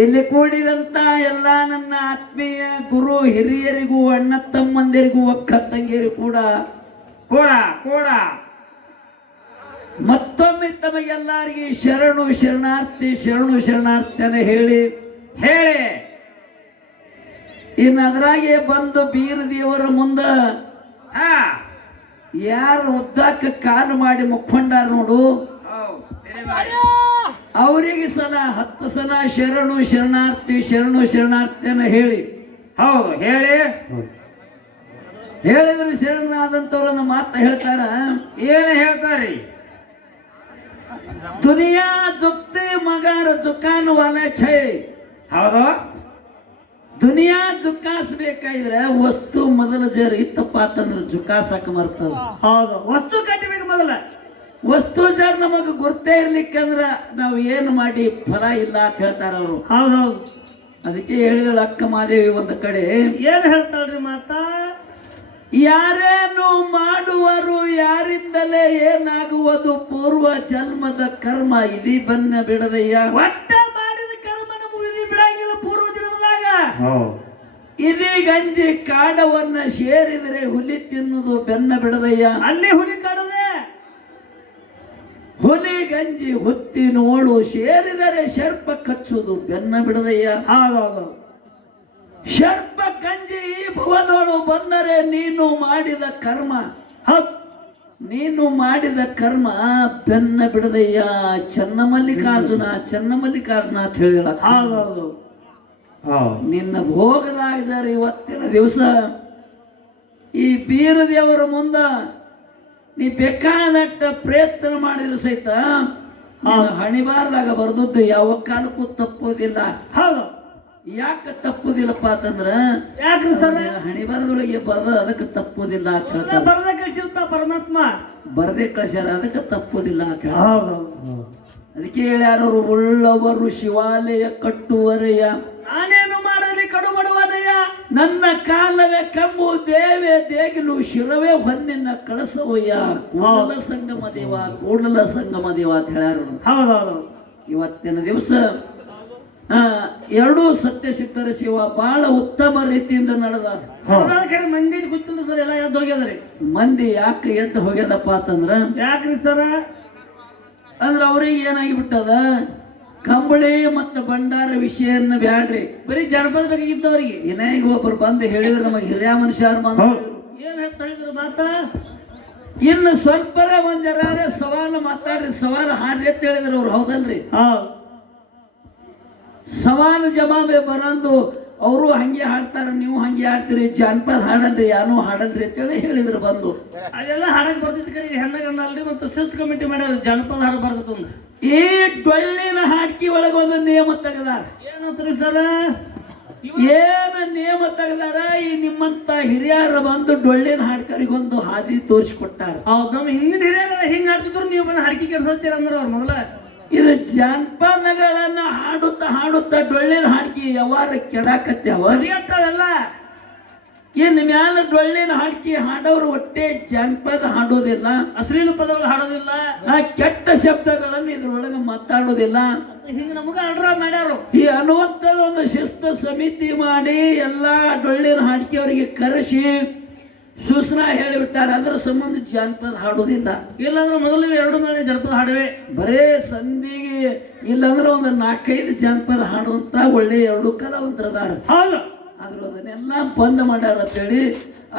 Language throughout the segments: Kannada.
ಇಲ್ಲಿ ಕೂಡಿದಂತ ಎಲ್ಲ ನನ್ನ ಆತ್ಮೀಯ ಗುರು ಹಿರಿಯರಿಗೂ ಅಣ್ಣ ತಮ್ಮಂದಿರಿಗೂ ಅಕ್ಕ ತಂಗಿಯರಿಗೂ ಕೂಡ ಕೂಡ ಕೂಡ ಮತ್ತೊಮ್ಮೆ ತಮಗೆಲ್ಲರಿಗೆ ಶರಣು ಶರಣಾರ್ಥಿ ಅಂತ ಹೇಳಿ ಇನ್ನು ಅದರಾಗೆ ಬಂದು ಬೀರ ದೇವರ ಮುಂದ ಯಾರು ಉದ್ದಾಕ ಕಾಲು ಮಾಡಿ ಮುಕ್ಕೊಂಡಾರ ನೋಡು, ಅವರಿಗೆ ಸಲ 10 ಸಲ ಶರಣು ಶರಣಾರ್ಥಿ ಅಂತ ಹೇಳಿ ಹೌದು ಹೇಳಿದ್ರು ಶರಣಾದಂತವ್ರನ್ನ ಮಾತ ಹೇಳ್ತಾರ. ಏನು ಹೇಳ್ತಾರಿ? ದುನಿಯಾ ಜುಕ್ತೆ ಮಗಾರ ಜುಕಾನ್ ವಾಲ ಛೇ. ಹೌದು, ದುನಿಯಾ ಜುಕಾಸ್ಬೇಕಾದ್ರೆ ವಸ್ತು ಮೊದಲ ಜರ್ ಇತ್ತಪ್ಪ ಅಂತಂದ್ರೆ ಜುಕಾಸಕ ಬರ್ತದ. ಹೌದು, ವಸ್ತು ಕಟ್ಟಬೇಕು ಮೊದಲ. ವಸ್ತು ಜರ್ ನಮಗ ಗುರ್ತೇ ಇರ್ಲಿಕ್ಕಂದ್ರ ನಾವು ಏನು ಮಾಡಿ ಫಲ ಇಲ್ಲ ಅಂತ ಹೇಳ್ತಾರ ಅವರು. ಹೌದೌದು, ಅದಕ್ಕೆ ಹೇಳಿದಳು ಅಕ್ಕ ಮಾದೇವಿ ಒಂದು ಕಡೆ. ಏನ್ ಹೇಳ್ತಾಳ್ರಿ ಮಾತಾ? ಯಾರೇನು ಮಾಡುವರು ಯಾರಿಂದಲೇ ಏನಾಗುವುದು ಪೂರ್ವ ಜನ್ಮದ ಕರ್ಮ ಇದೀ ಬನ್ನ ಬಿಡದಯ್ಯ. ಒಟ್ಟ ಮಾಡಿದ ಕರ್ಮನ ಮುಗಿದಿ ಬಿಡಂಗಿಲ್ಲ ಪೂರ್ವ ಜನ್ಮದಾಗ. ಇದೀ ಗಂಜಿ ಕಾಡವನ್ನ ಸೇರಿದರೆ ಹುಲಿ ತಿನ್ನುವುದು ಬೆನ್ನ ಬಿಡದಯ್ಯ. ಅಲ್ಲಿ ಹುಲಿ ಕಾಡದೆ. ಹುಲಿ ಗಂಜಿ ಹುತ್ತಿ ನೋಡು ಸೇರಿದರೆ ಶರ್ಪ ಕಚ್ಚುವುದು ಬೆನ್ನ ಬಿಡದಯ್ಯ. ಹೌದೌದು, ಶರ್ಪ ಗಂಜಿ ಈ ಭುವನೋಳು ಬಂದರೆ ನೀನು ಮಾಡಿದ ಕರ್ಮ ಬೆನ್ನ ಬಿಡದಯ್ಯ. ಚನ್ನಮಲ್ಲಿಕಾರ್ಜುನ ಅಂತ ಹೇಳಿದ. ಹೌದೌದು, ನಿನ್ನ ಭೋಗದಾಗಿದ್ದಾರೆ ಇವತ್ತಿನ ದಿವಸ ಈ ಬೀರ ದೇವರ ಮುಂದ ನೀ ಬೇಕಾದಟ್ಟ ಪ್ರಯತ್ನ ಮಾಡಿದ್ರು ಸಹಿತ ಹಣಿಬಾರದಾಗ ಬರ್ದದ್ದು ಯಾವ ಕಾಲಕ್ಕೂ ತಪ್ಪೋದಿಲ್ಲ. ಹೌದು, ಯಾಕೆ ತಪ್ಪುದಿಲ್ಲಪ್ಪ ಅಂತಂದ್ರ ಯಾಕ್ರಿ ಸರ್? ಹಣಿಬಾರದೊಳಗೆ ಬರದ ಅದಕ್ಕೆ ತಪ್ಪುದಿಲ್ಲ ಅಂತ ಹೇಳ್ತಾರೆ. ಬರದೇ ಕಳಿಸಿರ್ತ ಪರಮಾತ್ಮ, ಬರದೇ ಕಳಿಸ್ಯಾರ ಅದಕ್ಕೆ ತಪ್ಪುದಿಲ್ಲ ಅಂತ ಹೇಳ್ತಾರೆ. ಅದಕ್ಕೆ ಹೇಳ್ಯಾರವರು ಉಳ್ಳವರು ಶಿವಾಲಯ ಕಟ್ಟುವರೆಯ ನಾನೇನು ಮಾಡಲಿ ಕಡು ಬಡವನಯ್ಯ. ನನ್ನ ಕಾಲವೇ ಕಂಬು ದೇವೇ ದೇಗಿಲು ಶಿರವೇ ಹೊನ್ನಿನ ಕಳಸವಯ್ಯ. ಕೂಡಲ ಸಂಗಮ ದೇವ ಅಂತ ಹೇಳ್ಯಾರ. ಹೌದೌದು, ಇವತ್ತಿನ ದಿವಸ ಎರಡೂ ಸತ್ಯ ಸಿಗ್ತಾರೆ ಶಿವ ಬಹಳ ಉತ್ತಮ ರೀತಿಯಿಂದ ನಡೆದ. ಮಂದಿ ಗೊತ್ತಿಲ್ಲ ಸರ್, ಎಲ್ಲ ಎದ್ದು ಹೋಗ್ಯದ್ರಿ. ಮಂದಿ ಯಾಕೆ ಎದ್ದು ಹೋಗ್ಯದಪ್ಪ ಅಂತಂದ್ರ ಯಾಕ್ರಿ ಸರ? ಅಂದ್ರ ಅವ್ರಿಗೆ ಏನಾಗಿ ಬಿಟ್ಟದ, ಕಂಬಳಿ ಮತ್ತು ಭಂಡಾರ ವಿಷಯನ್ನ ಬ್ಯಾಡ್ರಿ, ಬರೀ ಜನಪದ ಬಗ್ಗೆ ಇದ್ದವರಿಗೆ. ಏನಾಗಿ ಒಬ್ಬರು ಬಂದು ಹೇಳಿದ್ರು ನಮಗೆ ಹಿರಿಯ ಮನುಷ್ಯರು ಏನ್ ಹೇಳ್ತಾರೆ ಮಾತಾ? ಇನ್ನು ಸ್ವಲ್ಪರೇ ಒಂದ್ ಜರಾರೆ ಸವಾಲು ಮಾತಾಡ್ರಿ, ಸವಾಲು ಹಾಡ್ರಿ ಅಂತ ಹೇಳಿದ್ರು ಅವ್ರು. ಹೌದಲ್ರಿ? ಸವಾಲು ಜವಾಬೆ ಬರಂದು ಅವರು ಹಂಗೆ ಹಾಡ್ತಾರ, ನೀವು ಹಂಗೆ ಹಾಡ್ತೀರಿ, ಜಾನಪದ ಹಾಡಲ್ರಿ ಯಾರು ಹಾಡಲ್ರಿ ಅಂತೇಳಿ ಹೇಳಿದ್ರು ಬಂದು. ಅದೆಲ್ಲ ಹಾಡಕ್ ಬರ್ತಿತ್ತು ಕರೆ ಹೆಣ್ಣಗಣ್ಣಲ್ರಿ. ಮತ್ತು ಸಿಲ್ಸ್ ಕಮಿಟಿ ಮಾಡ್ಯಾರ ಜಾನಪದ ಹಾಡು ಬರ್ತದ. ಈ ಡೊಳ್ಳಿನ ಹಾಡ್ಕಿ ಒಳಗೆ ಒಂದು ನಿಯಮ ತೆಗದಾರ. ಏನಂತ್ರಿ ಸರ? ಏನ ನಿಯಮ ತೆಗದಾರ? ಈ ನಿಮ್ಮಂತ ಹಿರಿಯರ ಬಂದು ಡೊಳ್ಳಿನ ಹಾಡ್ಕರಿಗೊಂದು ಹಾದಿ ತೋರಿಸಿಕೊಟ್ಟಾರ. ಹೌದು, ನಮ್ಮ ಹಿಂದಿನ ಹಿರಿಯರ ಹಿಂಗ್ ಹಾಡ್ತಿದ್ರು, ನೀವು ಬಂದು ಹಾಡ್ಕಿ ಕೆಡ್ಸತ್ತೀರ ಅಂದ್ರೆ ಅವ್ರ ಮೊದಲ. ಇದು ಜಾನಪದಗಳನ್ನ ಹಾಡುತ್ತಾ ಡೊಳ್ಳಿನ ಹಾಡ್ಕಿ ಯಾವಾರ ಕೆಡಾಕತ್ಯಾವ. ಇನ್ ಮ್ಯಾಲ ಡೊಳ್ಳಿನ ಹಾಡ್ಕಿ ಹಾಡೋರು ಒಟ್ಟೆ ಜಾನಪದ ಹಾಡೋದಿಲ್ಲ, ಅಶ್ಲೀಲ ಪದಗಳು ಹಾಡೋದಿಲ್ಲ, ಕೆಟ್ಟ ಶಬ್ದಗಳನ್ನು ಇದ್ರೊಳಗೆ ಮಾತಾಡೋದಿಲ್ಲ. ಹಿಂಗ ನಮಗ ಆರ್ಡರ್ ಮಾಡ್ಯಾರು. ಈ ಅನ್ನುವಂಥದ್ದು ಒಂದು ಶಿಸ್ತು ಸಮಿತಿ ಮಾಡಿ ಎಲ್ಲಾ ಡೊಳ್ಳಿನ ಹಾಡ್ಕಿ ಅವರಿಗೆ ಕರೆಸಿ ಸೂಚನಾ ಹೇಳಿಬಿಟ್ಟಾರ. ಅದರ ಸಂಬಂಧ ಜಾನಪದ ಹಾಡೋದಿಲ್ಲ. ಇಲ್ಲಾಂದ್ರೆ ಮೊದಲು 2 ನಾಳೆ ಜನಪದ ಹಾಡುವೆ. ಬರೇ ಸಂಧಿಗೆ ಇಲ್ಲಾಂದ್ರೆ ಒಂದು 4-5 ಜಾನಪದ ಹಾಡುವಂತ ಒಳ್ಳೆ 2 ಕಲಾವಂತರದಾರ. ಆದ್ರೂ ಅದನ್ನೆಲ್ಲ ಬಂದ್ ಮಾಡ್ಯಾರ ಅಂತೇಳಿ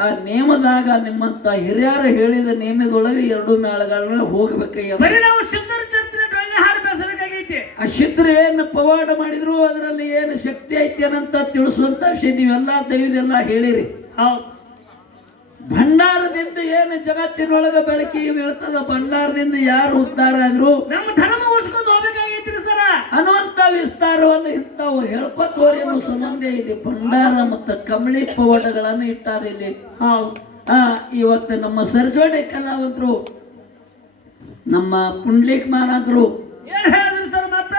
ಆ ನೇಮದಾಗ ನಿಮ್ಮಂತ ಹಿರಿಯರು ಹೇಳಿದ ನೇಮದೊಳಗೆ 2 ಮೇಳಗಳನ್ನ ಹೋಗ್ಬೇಕಯ್ಯ. ಆ ಶಿದ್ರ ಏನು ಪವಾಡ ಮಾಡಿದ್ರು ಅದರಲ್ಲಿ ಏನು ಶಕ್ತಿ ಐತಿ ಅನ್ನಂತ ತಿಳಿಸುವಂತ ವಿಷಯ ನೀವೆಲ್ಲ ದೈವದೆಲ್ಲ ಹೇಳಿರಿ. ಭಂಡಾರದಿಂದ ಏನು ಜಗತ್ತಿನೊಳಗ ಬೆಳಕಿ ಬೀಳ್ತದ, ಭಂಡಾರದಿಂದ ಯಾರು ಉದ್ಧಾರ ಆದ್ರು ನಮ್ಮ ಧರ್ಮ ಉಳಿಸ್ಕೊಂಡು ಹೋಗ್ಬೇಕಾಗೈತ್ರಿ ಸರ ಅನ್ನುವಂತ ವಿಸ್ತಾರವನ್ನು ಇಂಥವು ಹೇಳ್ಕೊತೋರೇನು ಸಂಬಂಧ ಇಲ್ಲಿ. ಭಂಡಾರ ಮತ್ತು ಕಂಬಳಿ ಪವಾಡಗಳನ್ನು ಇಟ್ಟಾರ ಇಲ್ಲಿ. ಇವತ್ತು ನಮ್ಮ ಸರ್ಜೋಡೆ ಕಲಾವಂತರು, ನಮ್ಮ ಪುಂಡ್ಲಿಕ್ ಮಾರಾದ್ರು ಏನ್ ಹೇಳಿದ್ರು ಸರ್? ಮತ್ತ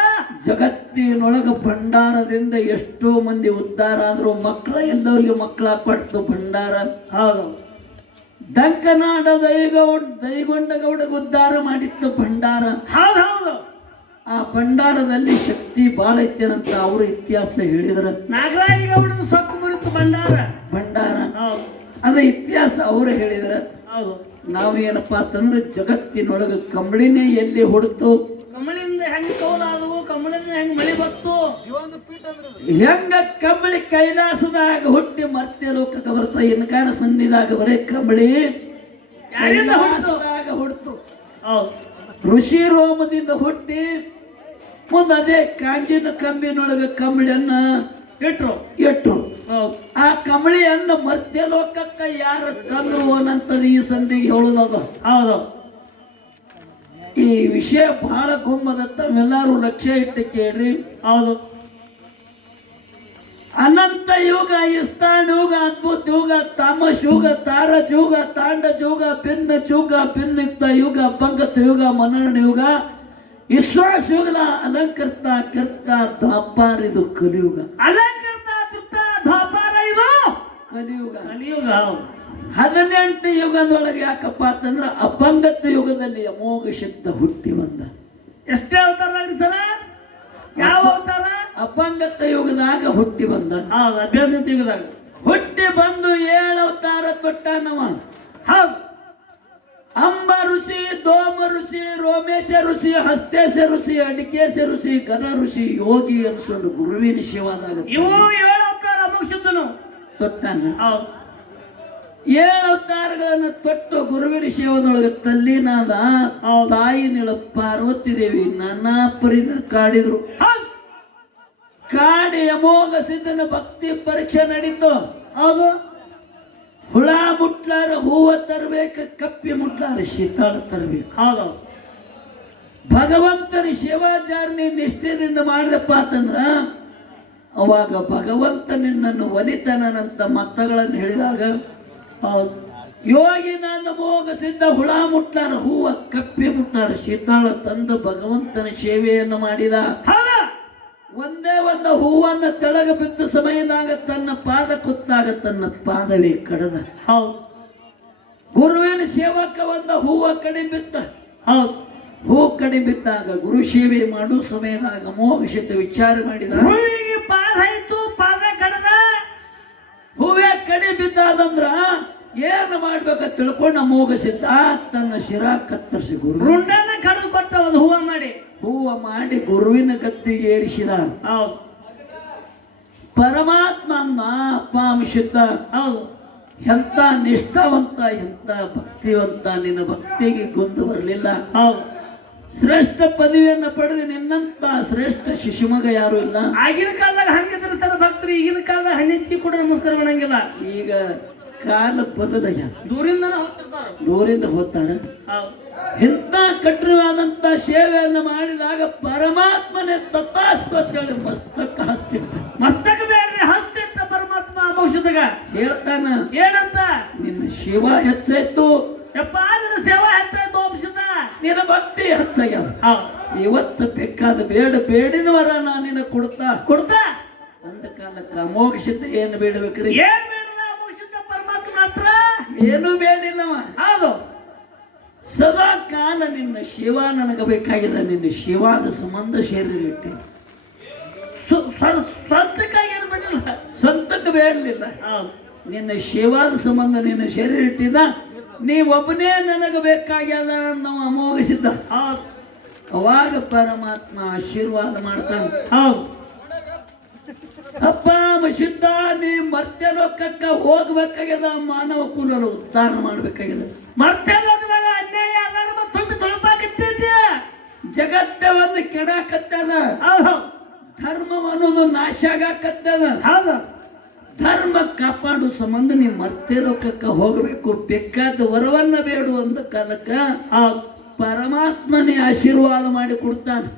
ಜಗತ್ತಿನೊಳಗ ಭಂಡಾರದಿಂದ ಎಷ್ಟೋ ಮಂದಿ ಉದ್ಧಾರ ಆದ್ರು. ಮಕ್ಕಳ ಎಲ್ಲವರಿಗೆ ಮಕ್ಕಳ ಕೊಡ್ತು ಭಂಡಾರ. ಹೌದು, ಡಂಕನಾಡ ದೈಗೊಂಡ ಗೌಡ ಉದ್ಧಾರ ಮಾಡಿತ್ತು ಭಂಡಾರ. ಹೌದು, ಆ ಭಂಡಾರದಲ್ಲಿ ಶಕ್ತಿ ಬಾಳ ಐತೇನಂತ ಅವರು ಇತಿಹಾಸ ಹೇಳಿದ್ರ. ನಾಗರಾಜ ಗೌಡನ ಸೊಕ್ಕು ಮುರಿತು ಭಂಡಾರ ಹೌದು ಅದ ಇತಿಹಾಸ ಅವರು ಹೇಳಿದ್ರ. ಹೌದು ನಾವೇನಪ್ಪಾ ಅಂತಂದ್ರೆ ಜಗತ್ತಿನೊಳಗ ಕಂಬಳಿನೇ ಎಲ್ಲಿ ಹುಡ್ತು, ಕಮಲಿಂದ ಹೆಂಗ್ ಕೌಲಾದವು, ಕಮಲಿಂದ ಹೆಂಗ್ ಮಳಿ ಬತ್ತು, ಹೆಂಗ ಕಂಬಳಿ ಕೈಲಾಸದಾಗ ಹುಟ್ಟಿ ಮತ್ತೆ ಲೋಕಕ್ಕೆ ಬರ್ತ ಇನ್ಕಾರ ಸನ್ನಿದಾಗ ಬರೇ ಕಂಬಳಿ ಕೈಲಾಸದಾಗ ಹುಡ್ತು. ಋಷಿ ರೋಮದಿಂದ ಹುಟ್ಟಿ ಮುಂದೆ ಅದೇ ಕಾಂಜಿನ ಕಂಬಿನೊಳಗ ಕಂಬಳಿಯನ್ನ ಇಟ್ರು. ಆ ಕಂಬಳಿಯನ್ನ ಮಧ್ಯ ಲೋಕಕ್ಕ ಯಾರ ತಂದ್ರು ಅನ್ನಂತದ್ದು ಈ ಸಂಧಿಗೆ ಹೇಳುದದ. ಹೌದು ಈ ವಿಷಯ ಬಹಳ ಗುಮ್ಮದತ್ತ ಎಲ್ಲಾರು ಲಕ್ಷ್ಯ ಇಟ್ಟು ಕೇಳ್ರಿ. ಹೌದು ಅನಂತ ಯುಗ, ಇಸ್ತಾನ್ ಯುಗ, ಅದ್ಭುತ ಯುಗ, ತಾಮಸ್ ಯುಗ, ತಾರಜ ಯುಗ, ತಾಂಡಜ ಯುಗ, ಭಿನ್ನ ಯುಗ, ಭಿನ್ನಯುಕ್ತ ಯುಗ, ಪಂಗತ ಯುಗ, ಮನರಣ ಯುಗ, ವಿಶ್ವಾಸ ಯುಗದ ಅಲಂಕೃತ ಕರ್ತ ದ್ವಾಪಾರ, ಇದು ಕಲಿಯುಗ. ಅಲಂಕೃತ ಕೃತ ದ್ವಾಪಾರ, ಇದು ಕಲಿಯುಗ. 18 ಯುಗದೊಳಗೆ ಯಾಕಪ್ಪ ಅಂತಂದ್ರೆ ಅಪಂಗತ ಯುಗದಲ್ಲಿ ಅಮೋಘ ಶಬ್ದ ಹುಟ್ಟಿ ಬಂದ. ಎಷ್ಟೇ ಅವತಾರ ಸರ? ಯಾವ ಅವತಾರ? ಅಪಂಗತ ಯುಗದಾಗ ಹುಟ್ಟಿ ಬಂದ. ಅಭ್ಯಂತ ಯುಗದಾಗ ಹುಟ್ಟಿ ಬಂದು 7 ಅವತಾರ ತೊಟ್ಟನವ. ಹೌದು ಅಂಬ ಋಷಿ, ದೋಮ ಋಷಿ, ರೋಮೇಶ ಋಷಿ, ಹಸ್ತೇಶ ಋಷಿ, ಅಡಿಕೇಶ ಋಷಿ, ಗಣ ಋಷಿ, ಯೋಗಿ ಅನ್ಸೋದು ಗುರುವಿನ ಶಿವಾದಾಗ ಇವು 7 ಅವತಾರ ಮುಗಿಸಿದ್ದನು ತೊಟ್ಟಾನ. ಹೌದು 7 ಅವತಾರಗಳನ್ನು ತೊಟ್ಟು ಗುರುವಿನ ಶಿವದೊಳಗೆ ತಲ್ಲಿನಾದ ತಾಯಿ ನಿಳ ಪಾರ್ವತಿ ದೇವಿ ನಾನಾ ಪರಿದ ಕಾಡಿದ್ರು. ಕಾಡಿ ಅಮೋಘ ಸಿದ್ಧನ ಭಕ್ತಿ ಪರೀಕ್ಷೆ ನಡೀತು. ಹೌದು ಹುಳ ಮುಟ್ಲಾರ ಹೂವ ತರಬೇಕು, ಕಪ್ಪಿ ಮುಟ್ಲಾರ ಶೀತಾಳ ತರಬೇಕು. ಹೌದು ಭಗವಂತನ ಶಿವಾಚಾರಣೆ ನಿಷ್ಠೆದಿಂದ ಮಾಡಿದಪ್ಪ ಅಂತಂದ್ರ ಅವಾಗ ಭಗವಂತ ನಿನ್ನನ್ನು ಒಲಿತಾನಂತ ಮತಗಳನ್ನು ಹೇಳಿದಾಗ ಯೋಗಿ ನನ್ನ ಮೋಗ ಸಿದ್ಧ ಹುಳ ಮುಟ್ಲಾರ ಹೂವ ಕಪ್ಪಿ ಮುಟ್ಲಾರ ಶೀತಾಳ ತಂದು ಭಗವಂತನ ಸೇವೆಯನ್ನು ಮಾಡಿದ. ಒಂದೇ ಒಂದು ಹೂವನ್ನು ತೆಳಗ ಬಿದ್ದ ಸಮಯದಾಗ ತನ್ನ ಪಾದ ಕುತ್ತಾಗ ತನ್ನ ಪಾದವೇ ಕಡದ. ಗುರುವಿನ ಸೇವಕ ಒಂದ ಹೂವ ಕಡಿ ಬಿದ್ದ. ಹೂ ಕಡಿ ಬಿದ್ದಾಗ ಗುರು ಸೇವೆ ಮಾಡೋ ಸಮಯದಾಗ ಮೋಕ್ಷಿತ ವಿಚಾರ ಮಾಡಿದ. ಪಾದ ಆಯ್ತು, ಪಾದ ಕಡದ. ಹೂವೇ ಕಡಿ ಬಿದ್ದಾದಂದ್ರ ಏನು ಮಾಡ್ಬೇಕ ತಿಳ್ಕೊಂಡ ಮೋಗಿಸಿದ್ದ ತನ್ನ ಶಿರ ಕತ್ತರಿಸಿ ರುಂಡನ ಕಡಿದು ಕೊಟ್ಟ ಒಂದು ಹೂವ ಮಾಡಿ ಗುರುವಿನ ಗದ್ದಿಗೆ ಏರಿಸಿದ. ಪರಮಾತ್ಮ ಅಪ್ಪ ಮಿಷಿದ್ದ. ಎಂತ ನಿಷ್ಠಾವಂತ, ಎಂತ ಭಕ್ತಿವಂತ, ನಿನ್ನ ಭಕ್ತಿಗೆ ಕುಂದು ಬರಲಿಲ್ಲ. ಶ್ರೇಷ್ಠ ಪದವಿಯನ್ನು ಪಡೆದು ನಿನ್ನಂತ ಶ್ರೇಷ್ಠ ಶಿಶುಮಗ ಯಾರು ಇಲ್ಲ. ಆಗಿನ ಕಾಲದಾಗ ಹಂಗಿದ್ರೆ ಭಕ್ತರು, ಈಗಿನ ಕಾಲದಾಗ ಹಣ್ಣಿಚ್ಚಿ ಕೂಡ ನಮಸ್ಕಾರ ಮಾಡಂಗಿಲ್ಲ. ಈಗ ಕಾಲ ಬದಲಾಗ ದೂರಿಂದ ಹೋಗ್ತಾನೆ. ಇಂಥ ಕಠಿಣವಾದಂತ ಸೇವೆಯನ್ನು ಮಾಡಿದಾಗ ಪರಮಾತ್ಮನೇ ತಥಾಸ್ತು ಅಂತೇಳಿ ಮಸ್ತಕ ಹಸ್ತಿಟ್ಟ. ಮಸ್ತಕ ಬೇಡ್ರಿ ಹಸ್ತಿಟ್ಟ ಪರಮಾತ್ಮ ಅಮೋಷದಾಗ ಹೇಳ್ತಾನ. ಏನಂತ? ನಿನ್ನ ಶಿವ ಹೆಚ್ಚಾಯ್ತು, ಯಪ್ಪ ನಿನ್ನ ಸೇವಾ ಹೆಚ್ಚಾಯ್ತು ಅಂಶದ, ನಿನ್ನ ಭಕ್ತಿ ಹೆಚ್ಚಾಗ್ಯಾವ. ಇವತ್ತು ಬೇಕಾದ ಬೇಡಿದವರ ನಾನಿನ ಕೊಡ್ತಾ ಅಂದ ಕಾಲಕ್ಕೆ ಅಮೋಘ ಏನು ಬೇಡಬೇಕ್ರಿ? ಏನ್ ಬೇಡದ ಅಮೋಷದ ಪರಮಾತ್ಮ ಮಾತ್ರ ಏನು ಬೇಡಿಲ್ಲವ. ಹೌದು ಸದಾ ಕಾಲ ನಿನ್ನ ಶಿವ ನನಗೆ ಬೇಕಾಗಿದೆ. ನಿನ್ನ ಶಿವಾದ ಸಂಬಂಧ ಸೇರಿಟ್ಟಿ. ಸ್ವಂತಕ್ಕಾಗಿ ಏನು ಬೇಡಿಲ್ಲ, ಸ್ವಂತಕ್ಕೆ ಬೇಡಲಿಲ್ಲ. ನಿನ್ನ ಶಿವಾದ ಸಂಬಂಧ ನಿನ್ನ ಶರೀರ ಇಟ್ಟಿದ್ದ. ನೀವೊಬ್ಬನೇ ನನಗೆ ಬೇಕಾಗ್ಯದ ನಾವು ಅಮೋಘಿಸಿದ್ದ. ಅವಾಗ ಪರಮಾತ್ಮ ಆಶೀರ್ವಾದ ಮಾಡ್ತಾನೆ. ಅಪ್ಪ ಮಶಿದ್ದ, ನೀ ಮರ್ತ್ಯ ಲೋಕಕ್ಕ ಹೋಗ್ಬೇಕಾಗ್ಯದ. ಮಾನವ ಕುಲ ಉದ್ಧಾರ ಮಾಡ್ಬೇಕಾಗ್ಯದ. ಮರ್ತ್ಯ ಲೋಕದಾಗ ಅನ್ಯಾಯ ಅಧರ್ಮ ತುಂಬಿ ತುಳುಪಾಕತ್ತೈತಿ. ಜಗತ್ತೇ ಒಂದು ಕೆಡಾಕತ್ತದ. ಧರ್ಮ ಅನ್ನೋದು ನಾಶ ಆಗಾಕತ್ತದ. ಧರ್ಮ ಕಾಪಾಡು ಸಂಬಂಧ ನೀ ಮರ್ತ್ಯ ಲೋಕಕ್ಕೆ ಹೋಗಬೇಕು. ಬೇಕಾದ ವರವನ್ನ ಬೇಡು ಅಂದ ಕಾಲಕ್ಕ ಪರಮಾತ್ಮನೇ ಆಶೀರ್ವಾದ ಮಾಡಿ ಕೊಡ್ತಾನೆ.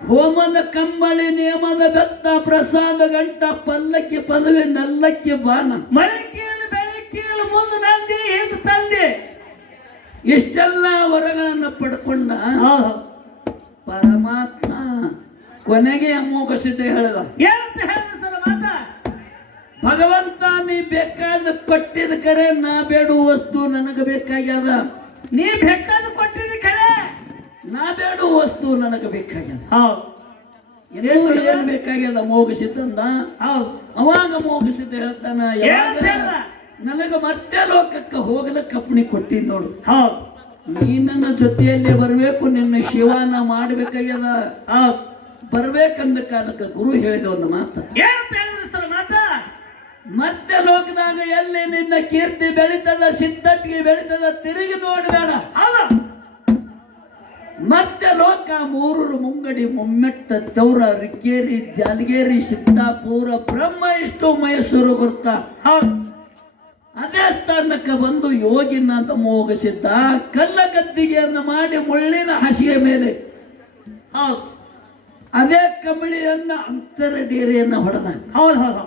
ಹೋಮದ ಕಂಬಳಿ, ನೇಮದ ಬೆತ್ತ, ಪ್ರಸಾದ ಗಂಟ, ಪಲ್ಲಕ್ಕಿ ಪದವಿ, ನಲ್ಲಕ್ಕಿ ಬಾನ, ಮರಕೇಳು ಬೆಳಕೇಳು ಮುಂದೆ ನಂದಿ ಇದು ತಂದೆ, ಇಷ್ಟೆಲ್ಲ ವರಗಳನ್ನು ಪಡ್ಕೊಂಡ ಪರಮಾತ್ಮ ಕೊನೆಗೆ ಅಮೋಘ ಸಿದ್ಧ ಹೇಳಿದ. ಏನಂತ ಹೇಳಿದ ಸರ್ ಮಾತ? ಭಗವಂತ ನೀ ಬೇಕಾದ ಕೊಟ್ಟಿದ ಕರೆ, ನಾ ಬೇಡುವ ವಸ್ತು ನನಗೆ ಬೇಕಾಗ್ಯದ. ನೀ ಬೇಕಾದ ಕೊಟ್ಟಿದ ಕರೆ, ನಾ ಬೇಡ ವಸ್ತು ನನಗೆ ಬೇಕಾಗ್ಯದ. ಹೌದು ಇನ್ನೂ ಏನ್ ಬೇಕಾಗ್ಯದ ಮೋಗ ಸಿದ್ಧಂದ. ಹೌದು ಅವಾಗ ಮೋಗ ಸಿದ್ಧ ಹೇಳ್ತಾನ, ಯಾವಾಗ ನನಗ ಮತ್ತೆ ಲೋಕಕ್ಕೆ ಹೋಗಲಕ್ಕ ಅಪ್ಪಣೆ ಕೊಟ್ಟಿ ನೋಡು. ಹೌದು ನೀ ನನ್ನ ಜೊತೆಯಲ್ಲೇ ಬರ್ಬೇಕು, ನಿನ್ನ ಶಿವನ ಮಾಡ್ಬೇಕಾಗ್ಯದ. ಹೌದು ಬರ್ಬೇಕಂದ ಕಾಲಕ್ಕೆ ಗುರು ಹೇಳಿದ ಒಂದು ಮಾತು, ಏನಂತ ಹೇಳಿದ್ರಿ ಸರ್ ಮಾತ? ಮತ್ತೆ ಲೋಕದಾಗ ಎಲ್ಲಿ ನಿನ್ನ ಕೀರ್ತಿ ಬೆಳೀತದ, ಸಿದ್ಧಟ್ಟಿಗೆ ಬೆಳೀತದ, ತಿರುಗಿ ನೋಡಬೇಡ. ಹೌದು ಮತ್ತೆ ಲೋಕ ಮೂರೂರು ಮುಂಗಡಿ ಮುಮ್ಮೆಟ್ಟ ತೌರ ರಿಕ್ಕೇರಿ ಜಾಲಗೇರಿ ಸಿದ್ದಾಪುರ ಬ್ರಹ್ಮ ಇಷ್ಟು ಮೈಸೂರು ಬರ್ತಾ. ಹೌದು ಅದೇ ಸ್ಥಾನಕ್ಕೆ ಬಂದು ಯೋಗಿನಾಥ ಮೋಗಿಸಿದ್ದ. ಕಲ್ಲ ಗದ್ದಿಗೆಯನ್ನು ಮಾಡಿ ಮುಳ್ಳಿನ ಹಾಸಿಗೆ ಮೇಲೆ ಹೌದು ಅದೇ ಕಬಳಿಯನ್ನ ಅಂತರ ಡೇರೆಯನ್ನ ಹೊಡೆದ. ಹೌದು ಹೌದು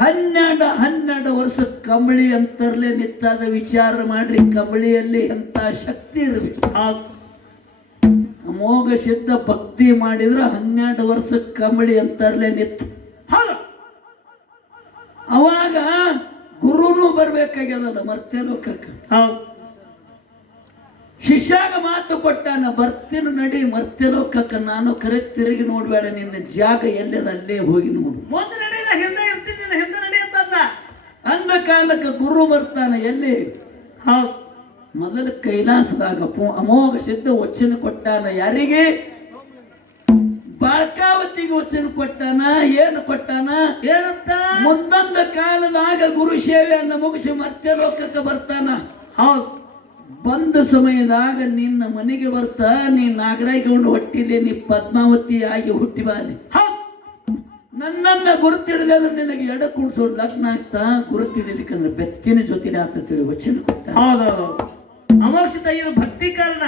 12 ವರ್ಷ ಕಂಬಳಿ ಅಂತರ್ಲೆ ನಿಂತಾದ. ವಿಚಾರ ಮಾಡ್ರಿ, ಕಂಬಳಿಯಲ್ಲಿ ಎಂತ ಶಕ್ತಿ ಇರಬೇಕು. ಹೌದು ಮೋಗ ಸಿದ್ಧ ಭಕ್ತಿ ಮಾಡಿದ್ರ 12 ವರ್ಷ ಕಂಬಳಿ ಅಂತರ್ಲೆ ನಿಂತು. ಹೌದು ಅವಾಗ ಗುರುನು ಬರ್ಬೇಕಾಗ್ಯದಲ್ಲ ಮರ್ತೆ ಲೋಕಕ್ಕೆ. ಹೌದು ಶಿಷ್ಯಾಗ ಮಾತು ಕೊಟ್ಟಾನ, ಬರ್ತೀನಿ ನಡಿ ಮರ್ತೆ ಲೋಕಕ್ಕೆ. ನಾನು ಕರೆ ತಿರುಗಿ ನೋಡ್ಬೇಡ, ನಿನ್ನ ಜಾಗ ಎಲ್ಲದ ಅಲ್ಲೇ ಹೋಗಿ ನೋಡು. ಮುಂದೆ ನಡಿ, ನಾ ಹಿಂದೆ ಇರ್ತೀನಿ, ನೀನು ಹಿಂದೆ ನಡಿ ಅಂತ ಅಂದ ಕಾಲಕ್ಕೆ ಗುರು ಬರ್ತಾನ. ಎಲ್ಲಿ? ಹೌದು ಮೊದಲ ಕೈಲಾಸದಾಗ ಅಮೋಘ ಸಿದ್ಧ ವಚನ ಕೊಟ್ಟಾನ. ಯಾರಿಗೆ? ಬಾಳ್ಕಾವತಿಗೆ ವಚನ ಕೊಟ್ಟಾನ. ಏನು ಕೊಟ್ಟಾನ? ಏನಂತ? ಮುಂದೊಂದು ಕಾಲದಾಗ ಗುರು ಸೇವೆಯನ್ನು ಮುಗಿಸಿ ಮತ್ತೆ ಲೋಕಕ್ಕೆ ಬರ್ತಾನ. ಹೌದು ಬಂದ ಸಮಯದಾಗ ನಿನ್ನ ಮನೆಗೆ ಬರ್ತಾ, ನೀ ನಾಗರಾಯಗೌಡ ಹೊಟ್ಟಿಲಿ, ನೀ ಪದ್ಮಾವತಿ ಆಗಿ ಹುಟ್ಟಿ ಬಾಲಿ. ಹೌದು ನನ್ನನ್ನ ಗುರುತಿಡಿದ್ರೆ ನಿನಗೆ ಎಡ ಕುಡಿಸೋ ಲಗ್ನ ಆಗ್ತಾ. ಗುರುತಿಡಿಲಿಕ್ಕಂದ್ರೆ ಬೆತ್ತಿನ ಜೊತೆಲಿ ಆಗ್ತೇಳಿ ವಚನ ಕೊಟ್ಟಾನ. ಹೌದೌದು ಅಮೋಕ್ಷಿತ ಇದು ಭಕ್ತಿ ಕಾರಣ.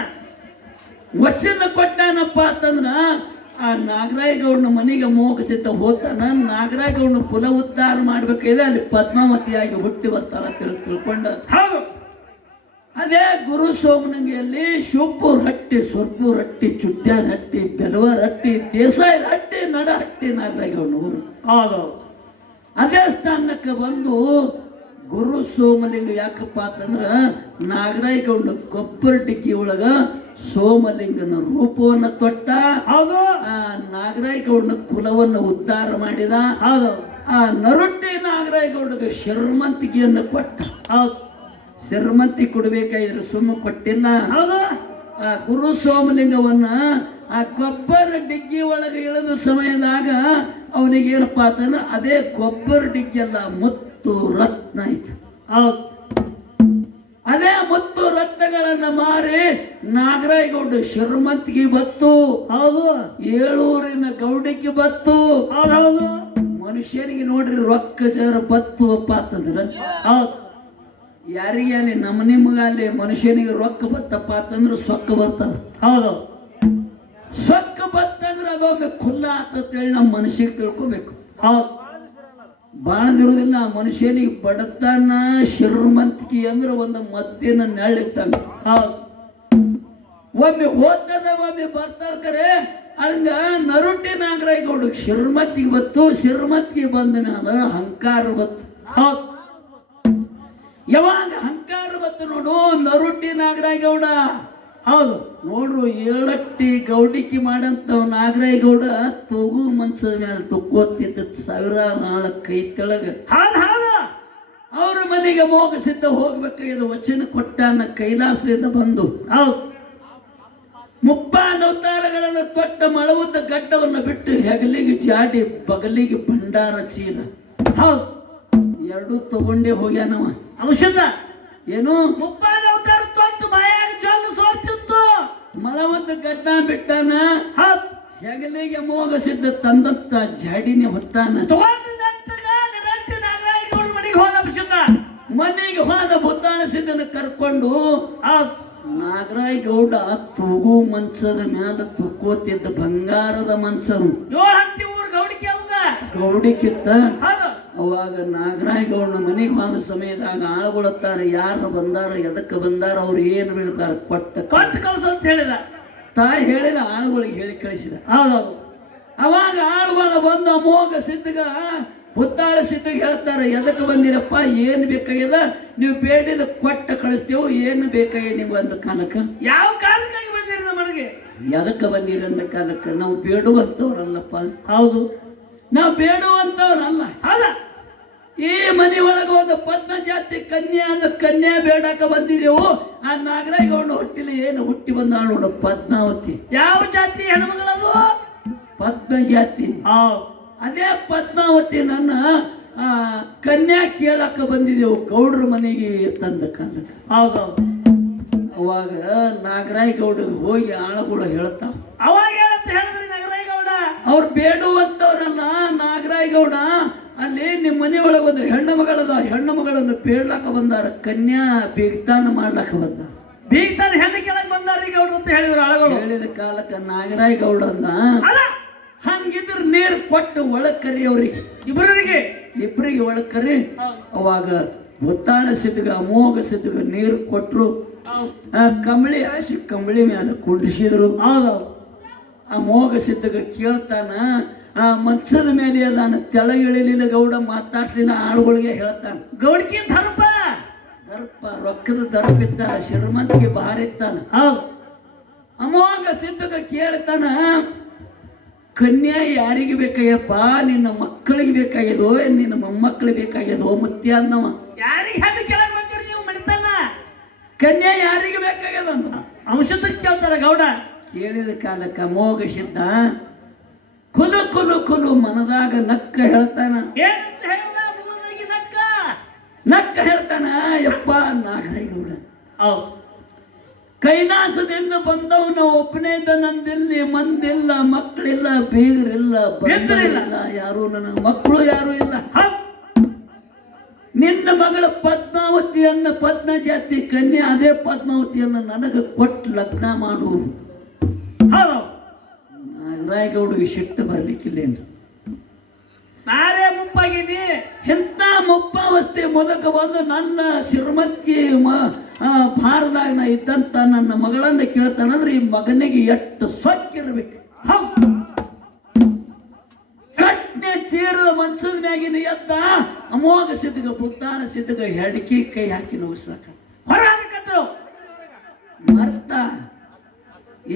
ವಚನ ಕೊಟ್ಟಾನಪ್ಪ ಅಂತಂದ್ರ ಆ ನಾಗರಾಯಗೌಡನ ಮನೆಗೆ ಮೋಗಿಸಿದ್ದ ಹೋತಾನ. ನಾಗರಾಯಗೌಡನ ಕುಲ ಉದ್ಧಾರ ಮಾಡ್ಬೇಕಾಗಿದೆ, ಅಲ್ಲಿ ಪದ್ಮಾವತಿಯಾಗಿ ಹುಟ್ಟಿ ಬರ್ತಾರ ತಿಳ್ಕೊಂಡ. ಹೌದು ಅದೇ ಗುರು ಸೋಮನಂಗಿಯಲ್ಲಿ ಶುಂಪೂರ್ ಹಟ್ಟಿ, ಸುರ್ಪೂರ್ ಹಟ್ಟಿ, ಚುಟ್ಯಾನ ಹಟ್ಟಿ, ಬೆಲವರ್ ಹಟ್ಟಿ, ದೇಸಾಯಿ ಹಟ್ಟಿ, ನಡ ಹಟ್ಟಿ ನಾಗರಾಯಗೌಡನು. ಹೌದು ಅದೇ ಸ್ಥಾನಕ್ಕೆ ಬಂದು ಗುರು ಸೋಮಲಿಂಗ ಯಾಕಪ್ಪ ಅಂತಂದ್ರ ನಾಗರಾಯಗೌಡ ಗೊಬ್ಬರ ಡಿಕ್ಕಿ ಒಳಗ ಸೋಮಲಿಂಗನ ರೂಪವನ್ನು ತೊಟ್ಟ. ಹೌದು ಆ ನಾಗರಾಯಗೌಡನ ಕುಲವನ್ನು ಉದ್ಧಾರ ಮಾಡಿದ. ಹೌದು ಆ ನರುಟ್ಟಿ ನಾಗರಾಯಗೌಡಗೆ ಶರ್ಮಂತಿಗೆಯನ್ನು ಕೊಟ್ಟ. ಹೌದು ಶರ್ಮಂತಿ ಕೊಡ್ಬೇಕಾದ್ರೆ ಸುಮ್ಮ ಕೊಟ್ಟಿಲ್ಲ. ಹೌದು ಆ ಗುರು ಸೋಮಲಿಂಗವನ್ನ ಆ ಗೊಬ್ಬರ ಡಿಗ್ಗಿ ಒಳಗೆ ಇಳಿದ ಸಮಯದಾಗ ಅವನಿಗೆ ಏನಪ್ಪ ಅಂತಂದ್ರೆ ಅದೇ ಗೊಬ್ಬರ ಡಿಗ್ಗಿ ಅಲ್ಲ, ಮುತ್ತು ರತ್ನ ಇತ್ತು. ಹೌದು ಅದೇ ಮುತ್ತು ರತ್ನಗಳನ್ನ ಮಾರಿ ನಾಗರಾಯಗೌಡ ಶರ್ಮಂತಿಗೆ ಬತ್ತು. ಹೌದು 7 ಗೌಡಿಗೆ ಬತ್ತು. ಹೌದು ಹೌದು ಮನುಷ್ಯನಿಗೆ ನೋಡ್ರಿ ರೊಕ್ಕ ಜರ ಬತ್ತು ಅಪ್ಪ ಅಂತಂದ್ರ ಹೌದು ಯಾರಿಗೇನೆ ನಮ್ಮ ನಿಮಗಲ್ಲಿ ಮನುಷ್ಯನಿಗೆ ರೊಕ್ಕ ಬತ್ತಪ್ಪ ಅಂತಂದ್ರೆ ಸೊಕ್ಕ ಬರ್ತದ. ಹೌದು ಸೊಕ್ಕ ಬತ್ತಂದ್ರೆ ಅದೊಮ್ಮೆ ಖುಲ್ಲ ಆತಂತೇಳಿ ನಮ್ಮ ಮನುಷ್ಯಗೆ ತಿಳ್ಕೊಬೇಕು. ಹೌದು ಬಾಳದಿರುವುದಿಲ್ಲ ಮನುಷ್ಯನಿಗೆ. ಬಡತನ ಶ್ರೀಮಂತಿಕೆ ಅಂದ್ರೆ ಒಂದು ಮದ್ದಿನ ನೆಳ್ಳಿತ್ತಂಗ. ಹೌದು ಒಮ್ಮೆ ಹೋಗ್ತದ, ಒಮ್ಮೆ ಬರ್ತಾರೆ. ಹಂಗ ನರುಟಿ ನಾಗರಾಯಗೌಡ ಶ್ರೀಮಂತಿಗೆ ಬತ್ತು. ಶ್ರೀಮಂತಿಗೆ ಬಂದ ಮ್ಯಾಲ ಅಹಂಕಾರ ಬತ್ತು. ಹೌದು ಯಾವಾಗ ಅಹಂಕಾರ ಬತ್ತು ನೋಡು ನರುಟಿ ನಾಗರಾಯಗೌಡ. ಹೌದು ನೋಡ್ರು 7 ಗೌಡಿಕಿ ಮಾಡಂತ ನಾಗರಾಯಗೌಡ ತೂಗು ಮನ್ಸದ ಮೇಲೆ ತುಕ್ಕೋತಿದ್ದ 1000 ಕೈ ತೆಳಗ. ಹೌದು ಹೌದು ಅವ್ರ ಮನೆಗೆ ಮೋಗ ಸಿದ್ಧ ಹೋಗ್ಬೇಕಾಗಿದ್ದ ವಚನ ಕೊಟ್ಟಾನ ಕೈಲಾಸದಿಂದ ಬಂದು. ಹೌದು 30 ಅವತಾರಗಳನ್ನು ತೊಟ್ಟ ಮಳವುದ್ದ ಗಡ್ಡವನ್ನು ಬಿಟ್ಟು ಹೆಗಲಿಗೆ ಜಾಡಿ ಬಗಲಿಗೆ ಭಂಡಾರ ಚೀಲ. ಹೌದು 2 ತಗೊಂಡೇ ಹೋಗ್ಯಾನವ. ಔಷಧ ಏನು 30 ಅವತಾರ ತೊಟ್ಟು ಬಾಯಾಗ ಜೋಲು ಸೋರ್ತಿತ್ತು. ಮಳವದ್ದ ಗಡ್ಡ ಬಿಟ್ಟಾನ. ಹೌದು ಹೆಗಲಿಗೆ ಮೋಗ ಸಿದ್ಧ ತಂದತ್ತ ಜಾಡಿನೇ ಹೊತ್ತಾನ. ತಗೊಂಡು ನೆಟ್ಟಗ ನಿರಂತಿ ನಾಗರಾಯಗೌಡ ಮನೆಗೆ ಹೋದ ಔಷಧ. ಮನೆಗೆ ಹೋದ ಬುದ್ದಾಳ ಸಿದ್ಧನ ಕರ್ಕೊಂಡು ಹೌದು ನಾಗರಾಯಗೌಡ ತೂಗು ಮಂಚದ ಮ್ಯಾಲ ತುಕ್ಕೋತಿದ್ದ ಬಂಗಾರದ ಮಂಚರು 7 ಹಟ್ಟಿ ಊರು ಗೌಡಿಕೆ ಅವಂಗ ಗೌಡಿಕಿತ್ತ. ಹೌದು ಅವಾಗ ನಾಗರಾಯಗೌಡನ ಮನೆಗೆ ಹೋದ ಸಮಯದಾಗ ಆಳುಗೊಳ್ತಾರೆ, ಯಾರು ಬಂದಾರ, ಎದಕ್ಕೆ ಬಂದಾರ, ಅವ್ರು ಏನು ಬೀಳ್ತಾರ ಕೊಟ್ಟ ಕೊಟ್ಟು ಕಳ್ಸು ಅಂತ ಹೇಳಿದ. ತಾಯಿ ಹೇಳಿದ, ಆಳುಗಳಿಗೆ ಹೇಳಿ ಕಳಿಸಿದ. ಹೌದೌದು ಅವಾಗ ಆಳುಗಳ ಬಂದ ಅಮೋಘ ಸಿದ್ಧಗ ಬುದ್ದಾಳ ಸಿದ್ಧಗೆ ಹೇಳ್ತಾರೆ, ಎದಕ್ಕೆ ಬಂದಿರಪ್ಪ, ಏನು ಬೇಕಾಗ್ಯದ, ನೀವು ಬೇಡಿದ ಕೊಟ್ಟ ಕಳಿಸ್ತೇವೆ, ಏನು ಬೇಕಾಗ್ಯದ ನೀವು ಅಂದ ಕಾಲಕ್ಕ. ಯಾವ ಕಾರಣಕ್ಕಾಗಿ ಬಂದಿರಿ ನಮಗೆ? ಎದಕ್ಕೆ ಬಂದಿರಿ ಅಂದ ಕಾಲಕ್ಕೆ ನಾವು ಬೇಡುವಂತವ್ರಲ್ಲಪ್ಪ. ಹೌದು, ನಾವು ಬೇಡುವಂತವ್ರಲ್ಲ. ಅಲ್ಲ ಈ ಮನೆ ಒಳಗೆ ಹೋದ ಪದ್ಮ ಜಾತಿ ಕನ್ಯಾ ಬೇಡಾಕ ಬಂದಿದೆವು. ಆ ನಾಗರಾಯಗೌಡ ಹುಟ್ಟಿಲಿ ಏನು ಹುಟ್ಟಿ ಬಂದ ನೋಡು ಪದ್ಮಾವತಿ. ಯಾವ ಜಾತಿ ಹೆಣ್ಮಗಳದು? ಪದ್ಮ ಜಾತಿ. ಹೌದು, ಅದೇ ಪದ್ಮಾವತಿ ನನ್ನ ಕನ್ಯಾ ಕೇಳಕ್ಕ ಬಂದಿದೆವು ಗೌಡ್ರ ಮನೆಗೆ ತಂದ ಕಾಲಕ್ಕೆ. ಹೌದೌದು. ಅವಾಗ ನಾಗರಾಯಗೌಡಗೆ ಹೋಗಿ ಆಳುಗಳು ಹೇಳ್ತಾವ. ಅವಾಗ ಹೇಳಂತ ಹೇಳಿದ್ರಿ ನಾಗರಾಯಗೌಡ. ಅವ್ರು ಬೇಡುವಂತವ್ರಲ್ಲ. ನಾಗರಾಯಗೌಡ ಅಲ್ಲಿ ನಿಮ್ಮ ಮನೆ ಒಳಗೆ ಒಂದು ಹೆಣ್ಣು ಮಗಳದ, ಹೆಣ್ಣು ಮಗಳನ್ನು ಬೇಡ್ಲಾಕ ಬಂದಾರ, ಕನ್ಯಾ ಬೀಗ್ತಾನ ಮಾಡ್ಲಾಕ ಬಂದಾರ. ಬೀಗ್ತಾನ ಹೆಣ್ಣು ಕೆಳಗೆ ಬಂದಾರ್ರಿ ಗೌಡ್ರು ಅಂತ ಹೇಳಿದ್ರು ಆಳುಗಳು. ಹೇಳಿದ ಕಾಲಕ್ಕೆ ನಾಗರಾಯಗೌಡ ಅಂದ, ಅಲ್ಲ ಹಂಗಿದ್ರ ನೀರು ಕೊಟ್ಟು ಒಳಗ್ ಕರಿ ಅವ್ರಿಗೆ, ಇಬ್ಬರಿಗೆ ಒಳಗ್ ಕರಿ. ಅವಾಗ ಒತ್ತಾಳ ಸಿದ್ಧಗ ಅಮೋಘ ಸಿದ್ಧಗ ನೀರು ಕೊಟ್ರು. ಕಂಬಳಿ ಹಾಸಿ ಕಂಬಳಿ ಮೇಲೆ ಕುಂಡಿಸಿದ್ರು. ಅಮೋಘ ಸಿದ್ಧಗ ಕೇಳ್ತಾನ, ಮಂಚದ ಮೇಲೆ ಅದಾನ, ತೆಳಗಿಳಿಲಿಲ್ಲ ಗೌಡ ಮಾತಾಡ್ಲಿಲ್ಲ. ಆಳುಗಳಿಗೆ ಹೇಳ್ತಾನ, ಗೌಡಿಕೆ ದರ್ಪ ರೊಕ್ಕದ ದರ್ಪ ಇತ್ತಾನ, ಶ್ರೀಮಂತಿಗೆ ಭಾರಿ ಇತ್ತಾನ. ಅಮೋಘ ಸಿದ್ಧಗ ಕೇಳ್ತಾನ, ಕನ್ಯಾ ಯಾರಿಗೆ ಬೇಕಾಗ್ಯಪ್ಪ? ನಿನ್ನ ಮಕ್ಕಳಿಗೆ ಬೇಕಾಗ್ಯದೋ, ನಿನ್ನ ಮೊಮ್ಮಕ್ಕಳಿಗೆ ಬೇಕಾಗ್ಯದೋ? ಮತ್ತೆ ಅಂದವ, ಯಾರಿಗೆ ಹೆಣ್ಣು ಕೆಳಗೆ ಬಂದಿರಿ ನೀವು ಮಣಿತಾನ? ಕನ್ಯಾ ಯಾರಿಗೆ ಬೇಕಾಗ್ಯದ ಅಂತ ಅಂಶದ ಕೇಳ್ತಾರ ಗೌಡ. ಕೇಳಿದ ಕಾಲಕ್ಕ ಅಮೋಘ ಸಿದ್ಧ ಕುಲು ಕುಲು ಕುಲು ಮನದಾಗ ನಕ್ಕ ಹೇಳ್ತಾನ. ಏನಂತ ಹೇಳ? ನಕ್ಕ ಹೇಳ್ತಾನ, ಯಪ್ಪ ನಾಗರಾಯಗೌಡ, ಕೈಲಾಸದಿಂದ ಬಂದವನ ಒಬ್ಬನೇ ಇದ್ದ, ನಂದಿಲ್ಲಿ ಮಂದಿಲ್ಲ, ಮಕ್ಕಳಿಲ್ಲ, ಬೀಗರಿಲ್ಲ, ಬಂದರಿಲ್ಲ, ಯಾರು ನನ್ನ ಮಕ್ಕಳು ಯಾರು ಇಲ್ಲ. ನಿನ್ನ ಮಗಳ ಪದ್ಮಾವತಿಯನ್ನ, ಪದ್ಮ ಜಾತಿ ಕನ್ಯಾ, ಅದೇ ಪದ್ಮಾವತಿಯನ್ನ ನನಗೆ ಕೊಟ್ಟು ಲಗ್ನ ಮಾಡು. ನಾಗರಾಯಗೌಡಿಗೆ ಸಿಟ್ಟು ಬರ್ಲಿಕ್ಕಿಲ್ಲೇನು? ನಾರೇ ಮುಪ್ಪಾಗಿನಿ. ಎಂತ ಮುಪ್ಪಾವಸ್ಥೆ ಮೊದಕ ಬಂದು ನನ್ನ ಶ್ರೀಮಂತಿ ಭಾರದಾಗ ನಾ ಇದ್ದಂತ ನನ್ನ ಮಗಳನ್ನ ಕೇಳ್ತಾನಂದ್ರೆ ಈ ಮಗನಿಗೆ ಎಷ್ಟು ಸೊಕ್ಕಿರ್ಬೇಕು. ಕಟ್ನೆ ಚೀರದ ಮಂಚದ ಮ್ಯಾಗಿನ ಎದ್ದ ಅಮೋಘ ಸಿದ್ಧಗ ಬುದ್ಧಾನ ಸಿದ್ಧಗ ಹೆಡಕಿ ಕೈ ಹಾಕಿ ನೋಗಿಸ್ಲಕ ಹೊರಕತ್ರು. ಮರ್ತ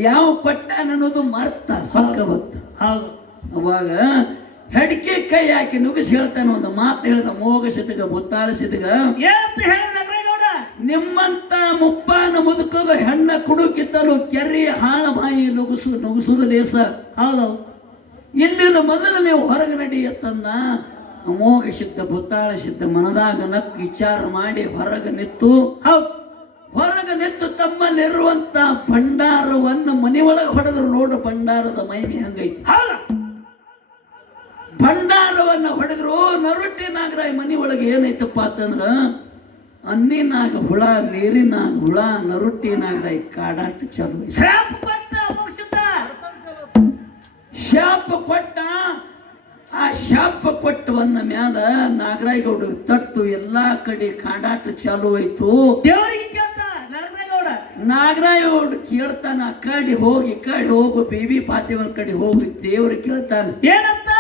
ಯಾವ ಕೊಟ್ಟಾನ ಅನ್ನೋದು ಮರ್ತ ಸೊಕ್ಕ ಬತ್ತು. ಅವಾಗ ಹೆಡಕಿ ಕೈ ಹಾಕಿ ನುಗ್ಗಿಸಿ ಹೇಳ್ತಾನೆ, ಒಂದು ಮಾತು ಹೇಳ್ದ ಅಮೋಘ ಸಿದ್ಧಗ ಬುತ್ತಾಳ ಸಿದ್ಧಗ, ನಿಮ್ಮಂತ ಮುಪ್ಪಾನ ಮುದುಕದ ಹೆಣ್ಣ ಕುಡುಕಿದ್ದಲು ಕೆರಿ ಹಾಳ ಬಾಯಿ ನುಗ್ಸುದು ಲೇಸ. ಇಲ್ಲಿಂದ ಮೊದಲು ನೀವು ಹೊರಗೆ ನಡಿ ಎತ್ತಂದ. ಅಮೋಘ ಸಿದ್ಧ ಬುತ್ತಾಳ ಸಿದ್ಧ ಮನದಾಗ ನಕ್ಕು ವಿಚಾರ ಮಾಡಿ ಹೊರಗೆ ನಿತ್ತು ತಮ್ಮಲ್ಲಿರುವಂತ ಭಂಡಾರವನ್ನು ಮನೆ ಒಳಗೆ ಹೊಡೆದ್ರು. ನೋಡು ಭಂಡಾರದ ಮೈಮಿ ಹಂಗೈತಿ. ಭಂಡಾರವನ್ನ ಹೊಡೆದ್ರು. ನರುಟ್ಟಿ ನಾಗರಾಯ ಮನಿ ಒಳಗೆ ಏನೈತಪ್ಪ ಅಂತಂದ್ರ ಅನ್ನಿನಾಗ ಹುಳ, ನೀರಿನಾಗ ಹುಳ, ನರುಟ್ಟಿ ನಾಗರಾಯ ಕಾಡಾಟ ಚಾಲು. ಶಾಪ ಕೊಟ್ಟ. ಆ ಶಾಪ ಕೊಟ್ಟವನ್ನ ಮ್ಯಾಲ ನಾಗರಾಯಗೌಡ ತಟ್ಟು ಎಲ್ಲಾ ಕಡೆ ಕಾಡಾಟ ಚಾಲು ಆಯ್ತು. ನಾಗರಾಯಗೌಡ ಕೇಳ್ತಾನ, ಆ ಕಡೆ ಹೋಗಿ ಹೋಗು, ಬೇಬಿ ಪಾತಿವನ್ ಕಡೆ ಹೋಗಿ ದೇವ್ರಿಗೆ ಕೇಳ್ತಾನ, ಏನಂತ?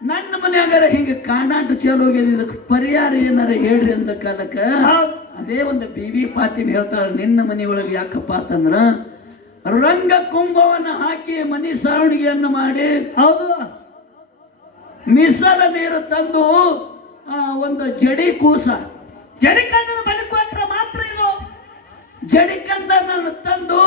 ನನ್ನ ಮನ್ಯಾಗಾರ ಹಿಂಗ ಕಾಡಾಟ ಚಾಲು ಹೋಗ್ಯದ, ಇದಕ್ಕೆ ಪರಿಹಾರ ಏನಾರ ಹೇಳ್ರಿ ಅಂದ ಕಾಲಕ್ಕ ಅದೇ ಒಂದು ಬೇಬಿ ಪಾತಿಮ ಹೇಳ್ತಾಳ, ನಿನ್ನ ಮನೆಯೊಳಗೆ ಯಾಕಪ್ಪ ಅಂತಂದ್ರ ರಂಗ ಕುಂಭವನ್ನ ಹಾಕಿ ಮನಿ ಸಾವಣಿಗೆಯನ್ನು ಮಾಡಿ, ಹೌದು, ಮೀಸಲ ನೀರು ತಂದು ಒಂದು ಜಡಿ ಕೂಸ, ಜಡಿಕಂದ ಬಲಿ ಕೊಟ್ರ ಮಾತ್ರ ಇದು ಜಡಿಕಂದನ್ನು ತಂದು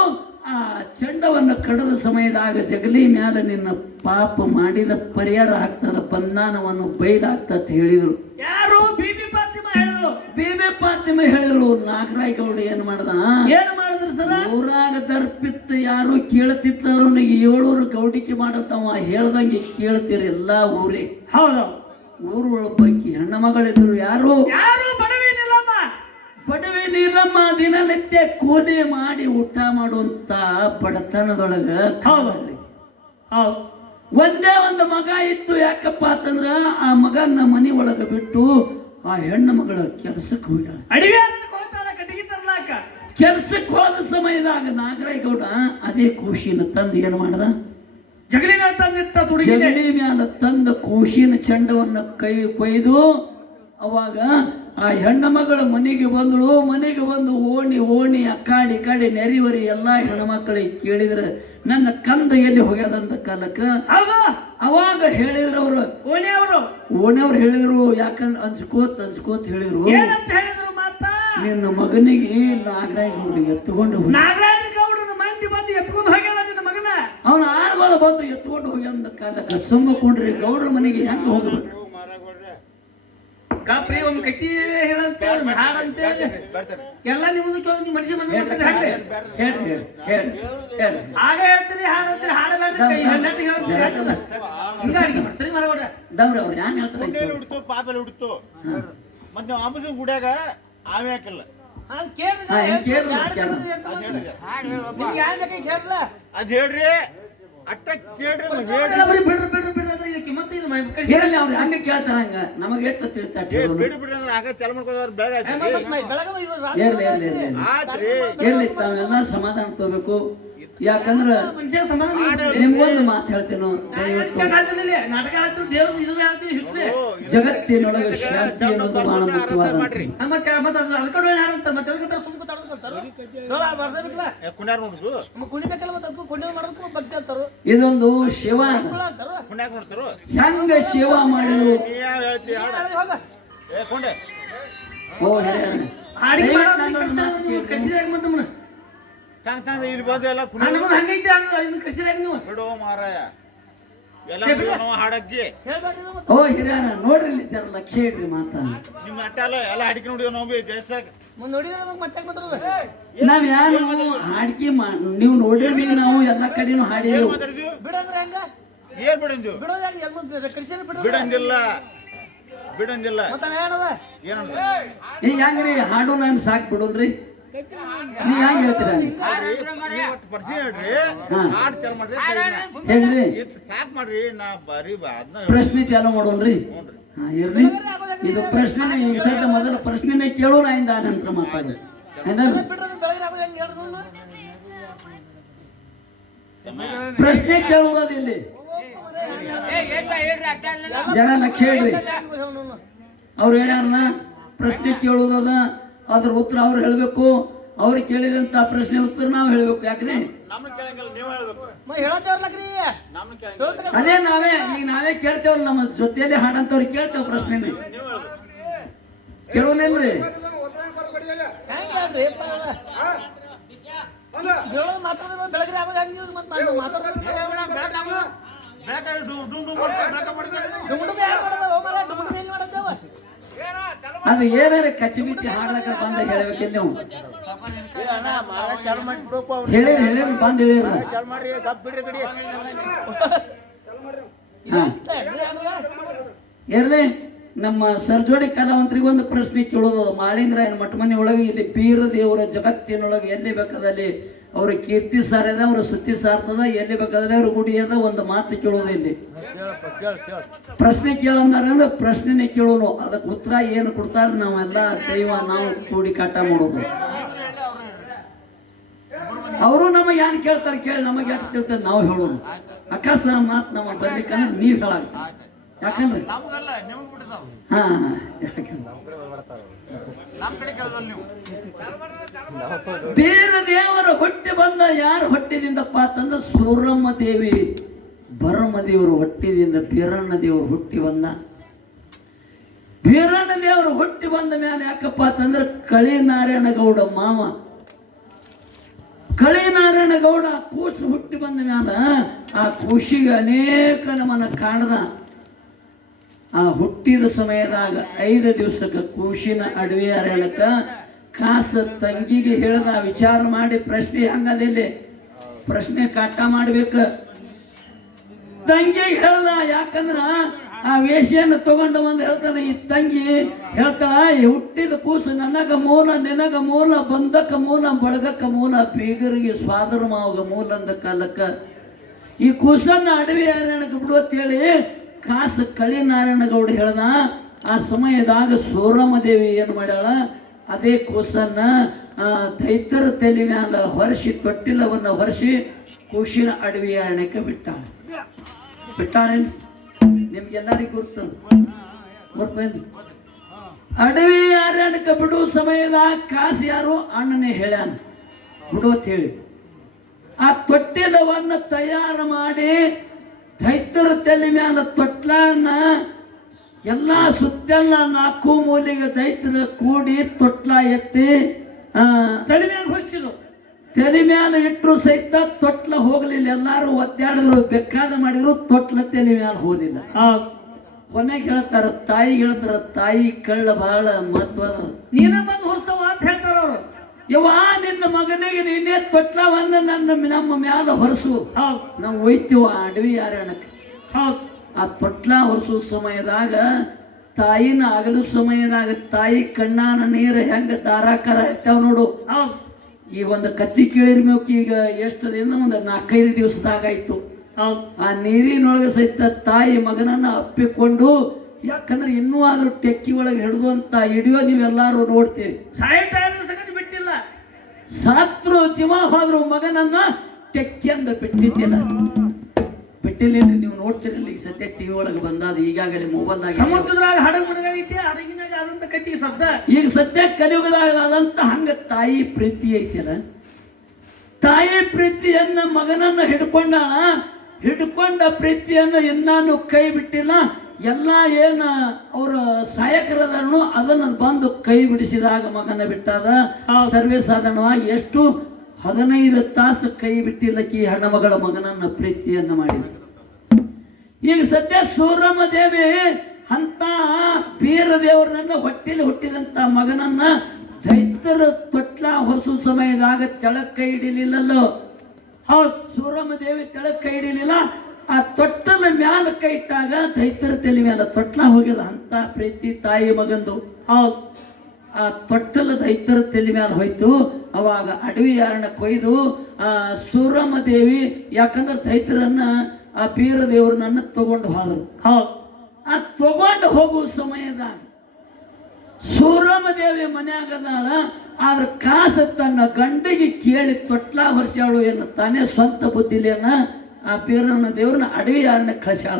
ಆ ಚಂಡವನ್ನು ಕಡದ ಸಮಯದಾಗ ಜಗಲಿ ಮ್ಯಾಲ ನಿನ್ನ ಪಾಪ ಮಾಡಿದ ಪರಿಹಾರ ಆಗ್ತದ, ಬಂಧನವನ್ನು ಬೈದಾಗ್ತದ ಹೇಳಿದ್ರು. ಯಾರು? ಬಿಬಿ ಫಾತಿಮಾ ಹೇಳಿದ್ರು. ಬಿಬಿ ಫಾತಿಮಾ ಹೇಳಿದ್ರು. ನಾಗರಾಯಗೌಡ ಏನ್ ಮಾಡ್ದ? ಏನ್ ಮಾಡಿದ್ರು ಸರ? ಊರಾಗ ದರ್ಪಿತ್ತ ಯಾರು ಕೇಳ್ತಿತ್ತವನಿಗೆ 700 ಗೌಡಿಕೆ ಮಾಡತ್ತವ ಹೇಳ್ದಂಗೆ ಕೇಳ್ತೀರಿ ಎಲ್ಲಾ ಊರೇ. ಹೌದು, ಊರುಗಳ ಪೈಕಿ ಹೆಣ್ಣು ಮಗಳಿದ್ರು. ಯಾರು? ಬಡವಿ ನೀಲಮ್ಮ ದಿನನಿತ್ಯ ಕೂಲಿ ಮಾಡಿ ಊಟ ಮಾಡುವಂತ ಬಡತನದೊಳಗ ಒಂದೇ ಒಂದು ಮಗ ಇತ್ತು. ಯಾಕಪ್ಪ ಅಂತಂದ್ರ ಆ ಮಗನ ಮನಿ ಒಳಗ ಬಿಟ್ಟು ಆ ಹೆಣ್ಣು ಮಗಳ ಕೆಲ್ಸಕ್ಕೆ ಹೋಗ್ಯಾಳ. ಕೆಲ್ಸಕ್ಕೆ ಹೋದ ಸಮಯದಾಗ ನಾಗರಾಯಗೌಡ ಅದೇ ಕೂಶಿನ ತಂದು ಏನ್ ಮಾಡ್ದ? ಜಗಲಿ ಮ್ಯಾಲ ತಂದ ಕೂಶಿನ ಚಂಡವನ್ನ ಕೊಯ್ದು ಅವಾಗ ಆ ಹೆಣ್ಣು ಮಗಳು ಮನೆಗೆ ಬಂದಳು. ಮನೆಗೆ ಬಂದು ಓಣಿ ಅಕ್ಕಾಡಿ ಕಾಡಿ ನೆರಿವರಿ ಎಲ್ಲಾ ಹೆಣ್ಮಕ್ಳಿಗೆ ಕೇಳಿದ್ರೆ ನನ್ನ ಕಂದ ಎಲ್ಲಿ ಹೋಗ್ಯದಂತ ಕಾಲಕ್ಕ ಅವಾಗ ಹೇಳಿದ್ರು ಅವರು ಓಣಿಯವ್ರು ಹೇಳಿದ್ರು. ಯಾಕಂದ್ರೆ ಅಂಜ್ಕೋತ್ ಹೇಳಿದ್ರು, ನಿನ್ನ ಮಗನಿಗೆ ನಾಗರಾಯಗೌಡ ಎತ್ಕೊಂಡು ಅವನ ಆಳ್ಗಳು ಬಂದು ಎತ್ಕೊಂಡು ಹೋಗಿ ಅಂದ ಕಾಲಕ್ಕ ಸುಮ್ಮಕೊಂಡ್ರಿ ಗೌಡ್ರ ಮನೆಗೆ ಹೆಂಗ ಹೋಗ್ಬೇಕು? ಕಾಪ್ರಿ ಒಂದು ಕಟ್ಟಿ ಹೇಳಂತ ಹಾಡಂತ ಎಲ್ಲ ನಿಮ್ದು ಮನುಷ್ಯ ಬಂದ ಆಗ ಹೇಳ್ತೀರಿ ಹಾಡಂತೀರಿ ಹಾಡಬೇಡ್ರಿ ಹಿಂಗ ಅಡಿಗೆ ಮಾಡ್ತೀರಿ ಮರಗೌಡ್ರ ದವ್ರ ಅವ್ರು ಯಾನ್ ಹೇಳ್ತಾರೆ ಹುಡ್ತು ಪಾಪಲ್ಲಿ ಹುಡ್ತು ಮತ್ತೆ ಅಂಬಸ ಗುಡ್ಯಾಗ ಆವೆ ಹಾಕಿಲ್ಲ ಅದ್ ಹೇಳ್ರಿ ಅಟ್ಟ ಕೇಳ್ರಿ ಹೇಳಿ ಅವ್ರು ಹಂಗ ಕೇಳ್ತಾರ ಹಂಗ ನಮಗೆ ಎಷ್ಟು ತಿಳ್ತಾಟ ಬಿಡು ಬಿಡ್ರಿ ಅಂದ್ರೆ ಆಗ ಚಾಲು ಮಾಡ್ಕೋದ್ರ ಇರ್ಲಿ ತಾವೆಲ್ಲ ಸಮಾಧಾನ ತಗೋಬೇಕು. ಯಾಕಂದ್ರ ನಿಮ್ಗೊಂದು ಮಾತು ಹೇಳ್ತೇನೆ, ಜಗತ್ತಿನೊಳಗೆ ಶಾಂತಿ ಅನ್ನೋದು ಬಹಳ ಮುಖ್ಯವಾದ. ಇದೊಂದು ಸೇವಾ. ಹೆಂಗ ಸೇವಾ ಮಾಡಿದ್ರು ಇಲ್ಲಿ ಬಂದು ಎಲ್ಲ ಬಿಡೋ ಮಾರಾಯ ಎಲ್ಲ ಹಾಡಕ್ಕೆ ಓ ಹಿರಿಯರ ನೋಡ್ರಿ ಜರ ಲಕ್ಷ್ಯ ಇಡ್ರಿ ಮಾತಾ. ನಿಮ್ ಅಟ್ಟ ಎಲ್ಲ ಹಾಡಿಕೆ ನೋಡಿದ ನಾವು ದೇಶದಾಗ ನಾವ್ ಯಾರು ಹಾಡ್ಕಿ ನೀವು ನೋಡಿರ್ವಿ, ನಾವು ಎಲ್ಲಾ ಕಡೆನೂ ಹಾಡಿದೆವು. ಏನ್ ಬಿಡಂದಿಲ್ಲ ಬಿಡಂದಿಲ್ಲ ಏನಂದ್ರೆ ಹೆಂಗ್ರಿ ಹಾಡು ನಾನು ಸಾಕ್ ಬಿಡೋನ್ರಿ, ನೀವ್ ಹೆಂಗ್ ಹೇಳ್ತೀರ ಹೆಂಗ್ರಿ? ಸಾಕ್ ಮಾಡ್ರಿ ನಾ ಬರೀ ಪ್ರಶ್ನೆ ಚಾಲು ಮಾಡೋನ್ರಿ. ಹಾ ಇರ್ಲಿ, ಇದು ಪ್ರಶ್ನೆ ಈ ಸದ್ಯ ಮೊದಲ ಪ್ರಶ್ನೆನೇ ಕೇಳೋಣ ಇಂದ ನಂತರ ಮಾತಾಡಿ. ಪ್ರಶ್ನೆ ಕೇಳೋದು ಇಲ್ಲಿ ಜನ ಲಕ್ಷ್ಯ ಇಡ್ರಿ. ಅವ್ರು ಹೇಳ್ಯಾರನ ಪ್ರಶ್ನೆ ಕೇಳೋದದ, ಅದ್ರ ಉತ್ತರ ಅವ್ರು ಹೇಳ್ಬೇಕು. ಅವ್ರು ಕೇಳಿದಂತ ಪ್ರಶ್ನೆ ಉತ್ತರ ನಾವು ಹೇಳ್ಬೇಕು. ಯಾಕ್ರಿ ಅದೇ ನಾವೇ ಕೇಳ್ತೇವಲ್ಲ, ನಮ್ಮ ಜೊತೆಯಲ್ಲಿ ಹಾಡಂತವ್ರಿಗೆ ಕೇಳ್ತೇವ್ ಪ್ರಶ್ನೆ ಕೇಳೋನೇನ್ರಿ? ಅದು ಏನಾರ ಕಚ್ಚಿ ಬಿಚ್ಚಿ ಹಾಡ್ಲಕ್ಕ ಬಂದ ಹೇಳ್ಬೇಕಿಲ್ಲ ನೀವು. ಹೇಳಿರಿ ಬಂದ್ ಹೇಳಿರಿ. ಇರ್ಲಿ, ನಮ್ಮ ಸರ್ಜೋಡಿ ಕಲಾವಂತರಿಗೆ ಒಂದು ಪ್ರಶ್ನೆ ಕೇಳೋದು. ಮಾಳಿಂಗರಾಯನ ಮಠ ಮನೆ ಒಳಗೆ ಇಲ್ಲಿ ಬೀರ ದೇವರ ಜಗತ್ತಿನೊಳಗೆ ಎಲ್ಲಿ ಬೇಕಾದಲ್ಲಿ ಅವ್ರ ಕೀರ್ತಿ ಸಾರದ, ಅವ್ರ ಸುದ್ದಿ ಸಾರ್ತದ, ಎಲ್ಲಿ ಬೇಕಾದ್ರೆ ಅವ್ರ ಗುಡಿ ಅದ. ಒಂದು ಮಾತು ಕೇಳೋದು ಇಲ್ಲಿ ಪ್ರಶ್ನೆ ಕೇಳಂದ್ರೆ ಪ್ರಶ್ನೆನೇ ಕೇಳೋನು, ಅದಕ್ಕೆ ಉತ್ತರ ಏನು ಕೊಡ್ತಾರ ನಾವೆಲ್ಲ ದೈವ ನಾವು ಕೂಡಿ ಕಾಟ ಮಾಡೋದು. ಅವರು ನಮಗೆ ಏನ್ ಕೇಳ್ತಾರೆ ಕೇಳಿ, ನಮಗೆ ಯಾಕೆ ಕೇಳ್ತಾರೆ ನಾವು ಹೇಳೋದು. ಅಕಸ್ಮಾತ್ ಮಾತು ನಮ್ಮ ಬರ್ಲಿಕ್ಕಂದ್ರೆ ನೀವ್ ಹೇಳ. ಯಾಕಂದ್ರೆ ಹಾ ಬೇರೆ ದೇವರ ಹೊಟ್ಟೆ ಬಂದ ಯಾರು ಹೊಟ್ಟೆದಿಂದಪ್ಪ ಅಂತಂದ್ರೆ ಸೂರಮ್ಮ ದೇವಿ ಭರಮ ದೇವರು ಹೊಟ್ಟೆದಿಂದ ಬೀರಣ್ಣ ದೇವರು ಹುಟ್ಟಿ ಬಂದ. ಬೀರಣ್ಣ ದೇವರು ಹುಟ್ಟಿ ಬಂದ ಮೇಲೆ ಯಾಕಪ್ಪ ಅಂತಂದ್ರೆ ಕಳಿ ನಾರಾಯಣ ಗೌಡ ಮಾವ ಕಳಿ ನಾರಾಯಣ ಗೌಡ ಕೂಸು ಹುಟ್ಟಿ ಬಂದ ಮ್ಯಾಲ ಆ ಕೂಸಿಗೆ ಅನೇಕ ನಮ್ಮನ್ನ ಕಾಣದ. ಆ ಹುಟ್ಟಿದ ಸಮಯದಾಗ 5 ದಿವಸಕ್ಕೆ ಕೂಸಿನ ಅಡವಿ ಅರಳಕ ಕಾಸ ತಂಗಿಗೆ ಹೇಳ್ದ. ವಿಚಾರ ಮಾಡಿ ಪ್ರಶ್ನೆ ಹಂಗದಿಲ್ಲಿ ಪ್ರಶ್ನೆ ಕಾಟ ಮಾಡ್ಬೇಕ. ತಂಗಿಗೆ ಹೇಳ್ದ, ಯಾಕಂದ್ರ ಆ ವೇಷಿಯನ್ನು ತಗೊಂಡು ಬಂದು ಹೇಳ್ತಾನೆ. ಈ ತಂಗಿ ಹೇಳ್ತಾಳ, ಈ ಹುಟ್ಟಿದ ಕೂಸು ನನಗ ಮೂಲ, ನಿನಗ ಮೂಲ, ಬಂದಕ್ಕ ಮೂಲ, ಬಳಗಕ್ಕ ಮೂಲ, ಬೀಗರಿಗೆ ಸ್ವಾದರ ಮಾವಗ ಮೂಲ ಅಂದ ಕಾಲಕ್ಕ ಈ ಕೂಸನ್ನ ಅಡವಿ ಅರಣ್ಯಕ್ಕೆ ಬಿಡುವತ್ತೇಳಿ ಕಾಸು ಕಳಿ ನಾರಾಯಣ ಗೌಡ ಹೇಳ್ದ. ಆ ಸಮಯದಾಗ ಸೂರಮ್ಮ ದೇವಿ ಏನು ಮಾಡ್ಯಾಳ, ಅದೇ ಕೂಸನ್ನ ದೈತರ ತಲೆ ಮ್ಯಾಲ ಹೊರಸಿ, ತೊಟ್ಟಿಲವನ್ನ ಹೊರಸಿ ಕೂಸಿನ ಅಡವಿ ಅರಣ್ಯಕ್ಕೆ ಬಿಟ್ಟಾಳೆ. ನಿಮ್ಗೆಲ್ಲರಿಗೂ ಗೊತ್ತೇನು? ಅಡವಿ ಅರಣ್ಯಕ್ಕೆ ಬಿಡು ಸಮಯದಾಗ ಕಾಸು ಯಾರು ಅಣ್ಣನೇ ಹೇಳ್ಯಾನ ಬಿಡು ಅಂತ ಹೇಳಿ ಆ ತೊಟ್ಟಿಲವನ್ನು ತಯಾರು ಮಾಡಿ ದೈತ್ಯರ ತಲೆ ಮ್ಯಾಲ ತೊಟ್ಲನ್ನ ಎಲ್ಲಾ ಸುತ್ತೆಲ್ಲ 4 ಮೂಲೆಗೆ ದೈತ್ಯರ ಕೂಡಿ ತೊಟ್ಲ ಎತ್ತಿ ತಲೆ ಮ್ಯಾಲ ಹೊರಿಸಿದ್ರು. ತಲೆ ಮ್ಯಾಲ ಇಟ್ಟರು ಸಹಿತ ತೊಟ್ಲ ಹೋಗ್ಲಿಲ್ಲ. ಎಲ್ಲಾರು ಒದ್ದಾಡಿದ್ರು, ಬೇಕಾದ ಮಾಡಿದ್ರು, ತೊಟ್ಲ ತಲೆ ಮ್ಯಾಲ ಹೋಗಿಲ್ಲ. ಕೊನೆಗೆ ಹೇಳ್ತಾರ, ತಾಯಿ ಹೇಳ್ತಾರ, ತಾಯಿ ಕಳ್ಳ ಬಹಳ ಮಹತ್ವದ. ನೀನ ಬಂದು ಹೊರಸವ ಅಂತ ಹೇಳ್ತಾರ ಅವರು. ಯವ್ವ ನಿನ್ನ ಮಗನಿಗೆ ನೀನೇ ತೊಟ್ಲವನ್ನ ನಮ್ಮ ಮ್ಯಾಲ ಹೊರಸು, ನಾವು ಒಯ್ತೀವ ಅಡವಿ ಅರಣ್ಯಕ್ಕೆ. ಆ ತೊಟ್ಲ ಹೊರಸು ಸಮಯದಾಗ ತಾಯಿನ ಅಗಲು ಸಮಯದಾಗ ತಾಯಿ ಕಣ್ಣಾನ ನೀರು ಹೆಂಗ ಧಾರಾಕಾರ ಇರ್ತಾವ ನೋಡು. ಈ ಒಂದು ಕತ್ತಿ ಕೇಳಿರ್ಬೇಕು. ಈಗ ಎಷ್ಟು ದಿನ ಒಂದು 4-5 ದಿವಸದಾಗಾಯ್ತು. ಆ ನೀರಿನೊಳಗೆ ಸಹಿತ ತಾಯಿ ಮಗನನ್ನ ಅಪ್ಪಿಕೊಂಡು, ಯಾಕಂದ್ರೆ ಇನ್ನೂ ಆದ್ರೂ ಟೆಕ್ಕಿ ಒಳಗೆ ಹಿಡಿದು ಅಂತ ಹಿಡಿಯೋ ನೀವೆಲ್ಲಾರು ನೋಡ್ತೀರಿ. ಬಿಟ್ಟಿಲ್ಲ, ಸಾತ್ರು ಜೀವ ಹೋದ್ರು ಮಗನನ್ನ ಟೆಕ್ಕಿ ಅಂದ ಬಿಟ್ಟಿದ್ದಿಲ್ಲ. ಬಿಟ್ಟಿಲ್ಲ ನೀವು ನೋಡ್ತೀರಲ್ಲ ಈಗ ಸದ್ಯ ಟಿವಿ ಒಳಗೆ ಬಂದಾದ, ಈಗಾಗಲೇ ಮೊಬೈಲ್ದಾಗ ಸಮುದ್ರದಾಗ ಹಡಗಿನಾಗ ಆದಂತ ಕತ್ತಿ ಶಬ್ದ. ಈಗ ಸದ್ಯ ಕಲಿಯುಗದಾಗ ಆದಂತ ಹಂಗ ತಾಯಿ ಪ್ರೀತಿ ಐತಿಲ್ಲ. ತಾಯಿ ಪ್ರೀತಿಯನ್ನ ಮಗನನ್ನ ಹಿಡ್ಕೊಂಡ ಪ್ರೀತಿಯನ್ನು ಇನ್ನಾನು ಕೈ ಬಿಟ್ಟಿಲ್ಲ. ಎಲ್ಲ ಏನ ಅವ್ರ ಸಹಾಯಕರದನ್ನು ಅದನ್ನ ಬಂದು ಕೈ ಬಿಡಿಸಿದಾಗ ಮಗನ ಬಿಟ್ಟಾದ. ಸರ್ವೇ ಸಾಧಾರಣವಾಗಿ ಎಷ್ಟು 15 ತಾಸು ಕೈ ಬಿಟ್ಟಿಲ್ಲಕ್ಕಿ ಹೆಣ್ಣಮಗಳ ಮಗನನ್ನ ಪ್ರೀತಿಯನ್ನ ಮಾಡಿದ. ಈಗ ಸದ್ಯ ಸೂರಮ್ಮ ದೇವಿ ಅಂತ ಬೀರ ದೇವರನ್ನ ಹೊಟ್ಟೆಲಿ ಹುಟ್ಟಿದಂತ ಮಗನನ್ನ ದೈತ್ಯರ ತೊಟ್ಲ ಹೊರಸು ಸಮಯದಾಗ ತೆಳಕ್ ಕೈ ಹಿಡಿಲಿಲ್ಲಲ್ಲೋ. ಹೌದು, ಸೂರಮ್ಮ ದೇವಿ ತೆಳಕ್ ಕೈ ಹಿಡಿಲಿಲ್ಲ. ಆ ತೊಟ್ಟಲ ಮ್ಯಾಲ ಕೈ ಇಟ್ಟಾಗ ದೈತ್ಯರ ತಲೆ ಮ್ಯಾಲ ತೊಟ್ಲ ಹೋಗಿದ. ಅಂತ ಪ್ರೀತಿ ತಾಯಿ ಮಗಂದು. ಹೌದು, ಆ ತೊಟ್ಟಲ ದೈತ್ಯರ ತಲೆ ಮ್ಯಾಲ ಹೋಯ್ತು. ಅವಾಗ ಅಡವಿ ಅರಣ್ಯ ಕೊಯ್ದು ಸೂರಮ್ಮ ದೇವಿ, ಯಾಕಂದ್ರೆ ದೈತ್ಯರನ್ನ ಆ ಬೀರ ದೇವ್ರನ್ನ ತಗೊಂಡು ಹೋದ್ರು. ಹೌದು, ಆ ತಗೊಂಡು ಹೋಗುವ ಸಮಯದಾಗ ಸೂರಮ್ಮ ದೇವಿ ಮನ್ಯಾಗದಾಳ. ಆದ್ರ ಕಾಸ ತನ್ನ ಗಂಡಿಗೆ ಕೇಳಿ ತೊಟ್ಲ ವರ್ಷಾಳು ಏನು ತಾನೇ ಸ್ವಂತ ಬುದ್ಧಿಲಿಯನ್ನ ಆ ಬೀರನ ದೇವ್ರನ್ನ ಅಡವಿ ಅರಣ್ಯಕ್ಕೆ ಕಳಿಸ್ಯಾಳ.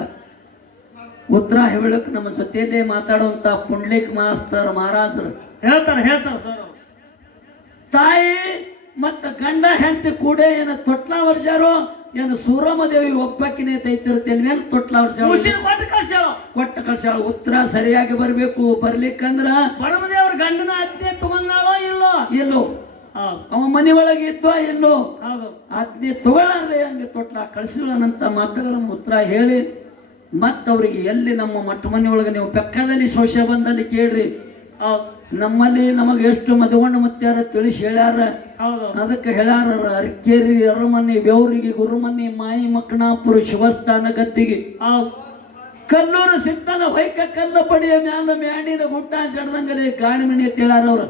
ಉತ್ತರ ಹೇಳಕ್ ನಮ್ಮ ಜೊತೆಯಲ್ಲೇ ಮಾತಾಡುವಂತ ಪುಂಡ್ಲಿಕ್ ಮಾಸ್ತರ್ ಮಹಾರಾಜರು ಹೇಳ್ತಾರ ಸರ್, ತಾಯಿ ಮತ್ತ ಗಂಡ ಹೆಂಡತಿ ಕೂಡ ಏನು ತೊಟ್ಲ ವರ್ಷಾರು ಏನು ಸೂರಮ್ಮ ದೇವಿ ಒಬ್ಬಕ್ಕಿನೇ ತೈತಿರ್ತೇನೆ ಮೇಲೆ ತೊಟ್ಲ ಕೊಟ್ಟ ಕಳ್ಸಾಳ. ಉತ್ತರ ಸರಿಯಾಗಿ ಬರ್ಬೇಕು. ಬರ್ಲಿಕ್ಕಂದ್ರ ಬಡಮದೇವ್ರ ಗಂಡನ ಆಜ್ಞೆ ತಗೊಂಡಾಳೋ ಇಲ್ಲೋ, ಅವ ಮನೆ ಒಳಗೆ ಇದ್ದೋ ಇಲ್ಲೋ, ಆಜ್ಞೆ ತಗೊಳ್ಳಾರ್ದೆ ಹಂಗೆ ತೊಟ್ಲ ಕಳ್ಸಿಲ್ಲನಂತ ಮಾತುಗಳನ್ನು ಉತ್ತರ ಹೇಳಿ ಮತ್ತವ್ರಿಗೆ ಎಲ್ಲಿ ನಮ್ಮ ಮಟ್ಟ ಮನೆ ಒಳಗೆ ನೀವು ಬೆಕ್ಕದಲ್ಲಿ ಶೋಷ ಬಂದಲ್ಲಿ ಕೇಳ್ರಿ. ನಮ್ಮಲ್ಲಿ ನಮಗೆ ಎಷ್ಟು ಮದುಗೊಂಡು ಮುತ್ಯಾರ ತಿಳಿಸಿ ಹೇಳ್ಯಾರ. ಅದಕ್ಕೆ ಹೇಳ್ಯಾರ, ಅರಕೇರಿ ಅರಮನೆ ಬೆವರಿಗೆ ಗುರುಮನೆ ಮಾಯಿ ಮಕ್ಕಣಾಪುರ ಶಿವಸ್ಥಾನ ಗದ್ದಿಗೆ ಕಲ್ಲೂರು ಸಿದ್ದನ ವೈಕ ಕಲ್ಲ ಪಡಿಯ ಮ್ಯಾಲ ಮ್ಯಾಡಿನ ಗುಟ್ಟ ಜಡ್ದಂಗಲಿ ಗಾಡಿ ಮಣಿ ಅಂತ ಹೇಳ್ಯಾರ ಅವ್ರು.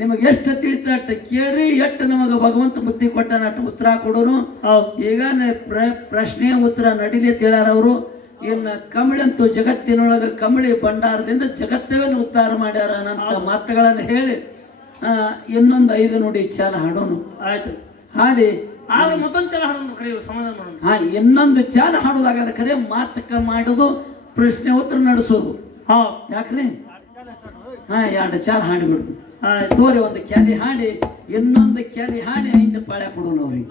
ನಿಮಗೆ ಎಷ್ಟು ತಿಳಿತ ಕೇಳ್ರಿ, ಎಷ್ಟು ನಮಗೆ ಭಗವಂತ ಬುದ್ಧಿ ಕೊಟ್ಟ ಉತ್ತರ ಕೊಡೋನು. ಈಗ ಪ್ರಶ್ನೆ ಉತ್ತರ ನಡಿಲಿ ಅಂತ ಹೇಳ್ಯಾರ ಅವರು. ಇನ್ನು ಕಮಳಿ ಅಂತೂ ಜಗತ್ತಿನೊಳಗೆ ಕಮಳಿ ಭಂಡಾರದಿಂದ ಜಗತ್ತವೇ ಉದ್ಧಾರ ಮಾಡ್ಯಾರ ಅನ್ನಂತ ಮಾತುಗಳನ್ನು ಹೇಳಿ ಇನ್ನೊಂದು 5 ನುಡಿ ಚಾಲ ಹಾಡೋನು. ಆಯ್ತು, ಹಾಡಿ ಮತ್ತೊಂದು ಚಾಲ ಹಾಡೋನು, ಸಮಾಧಾನ. ಇನ್ನೊಂದು ಚಾಲ ಹಾಡೋದಾಗದ ಕರೆ ಮಾತಕ ಮಾಡೋದು, ಪ್ರಶ್ನೆ ಉತ್ತರ ನಡೆಸೋದು. ಯಾಕ್ರಿ 2 ಚಾಲ ಹಾಡಿಬಿಡುದು. ತೋರಿ ಒಂದು ಕ್ಯಾಲಿ ಹಾಡಿ ಇನ್ನೊಂದು ಕ್ಯಾಲಿ ಹಾಡಿ 5 ಪಾಳ್ಯ ಕೊಡೋನು ಅವ್ರಿಗೆ.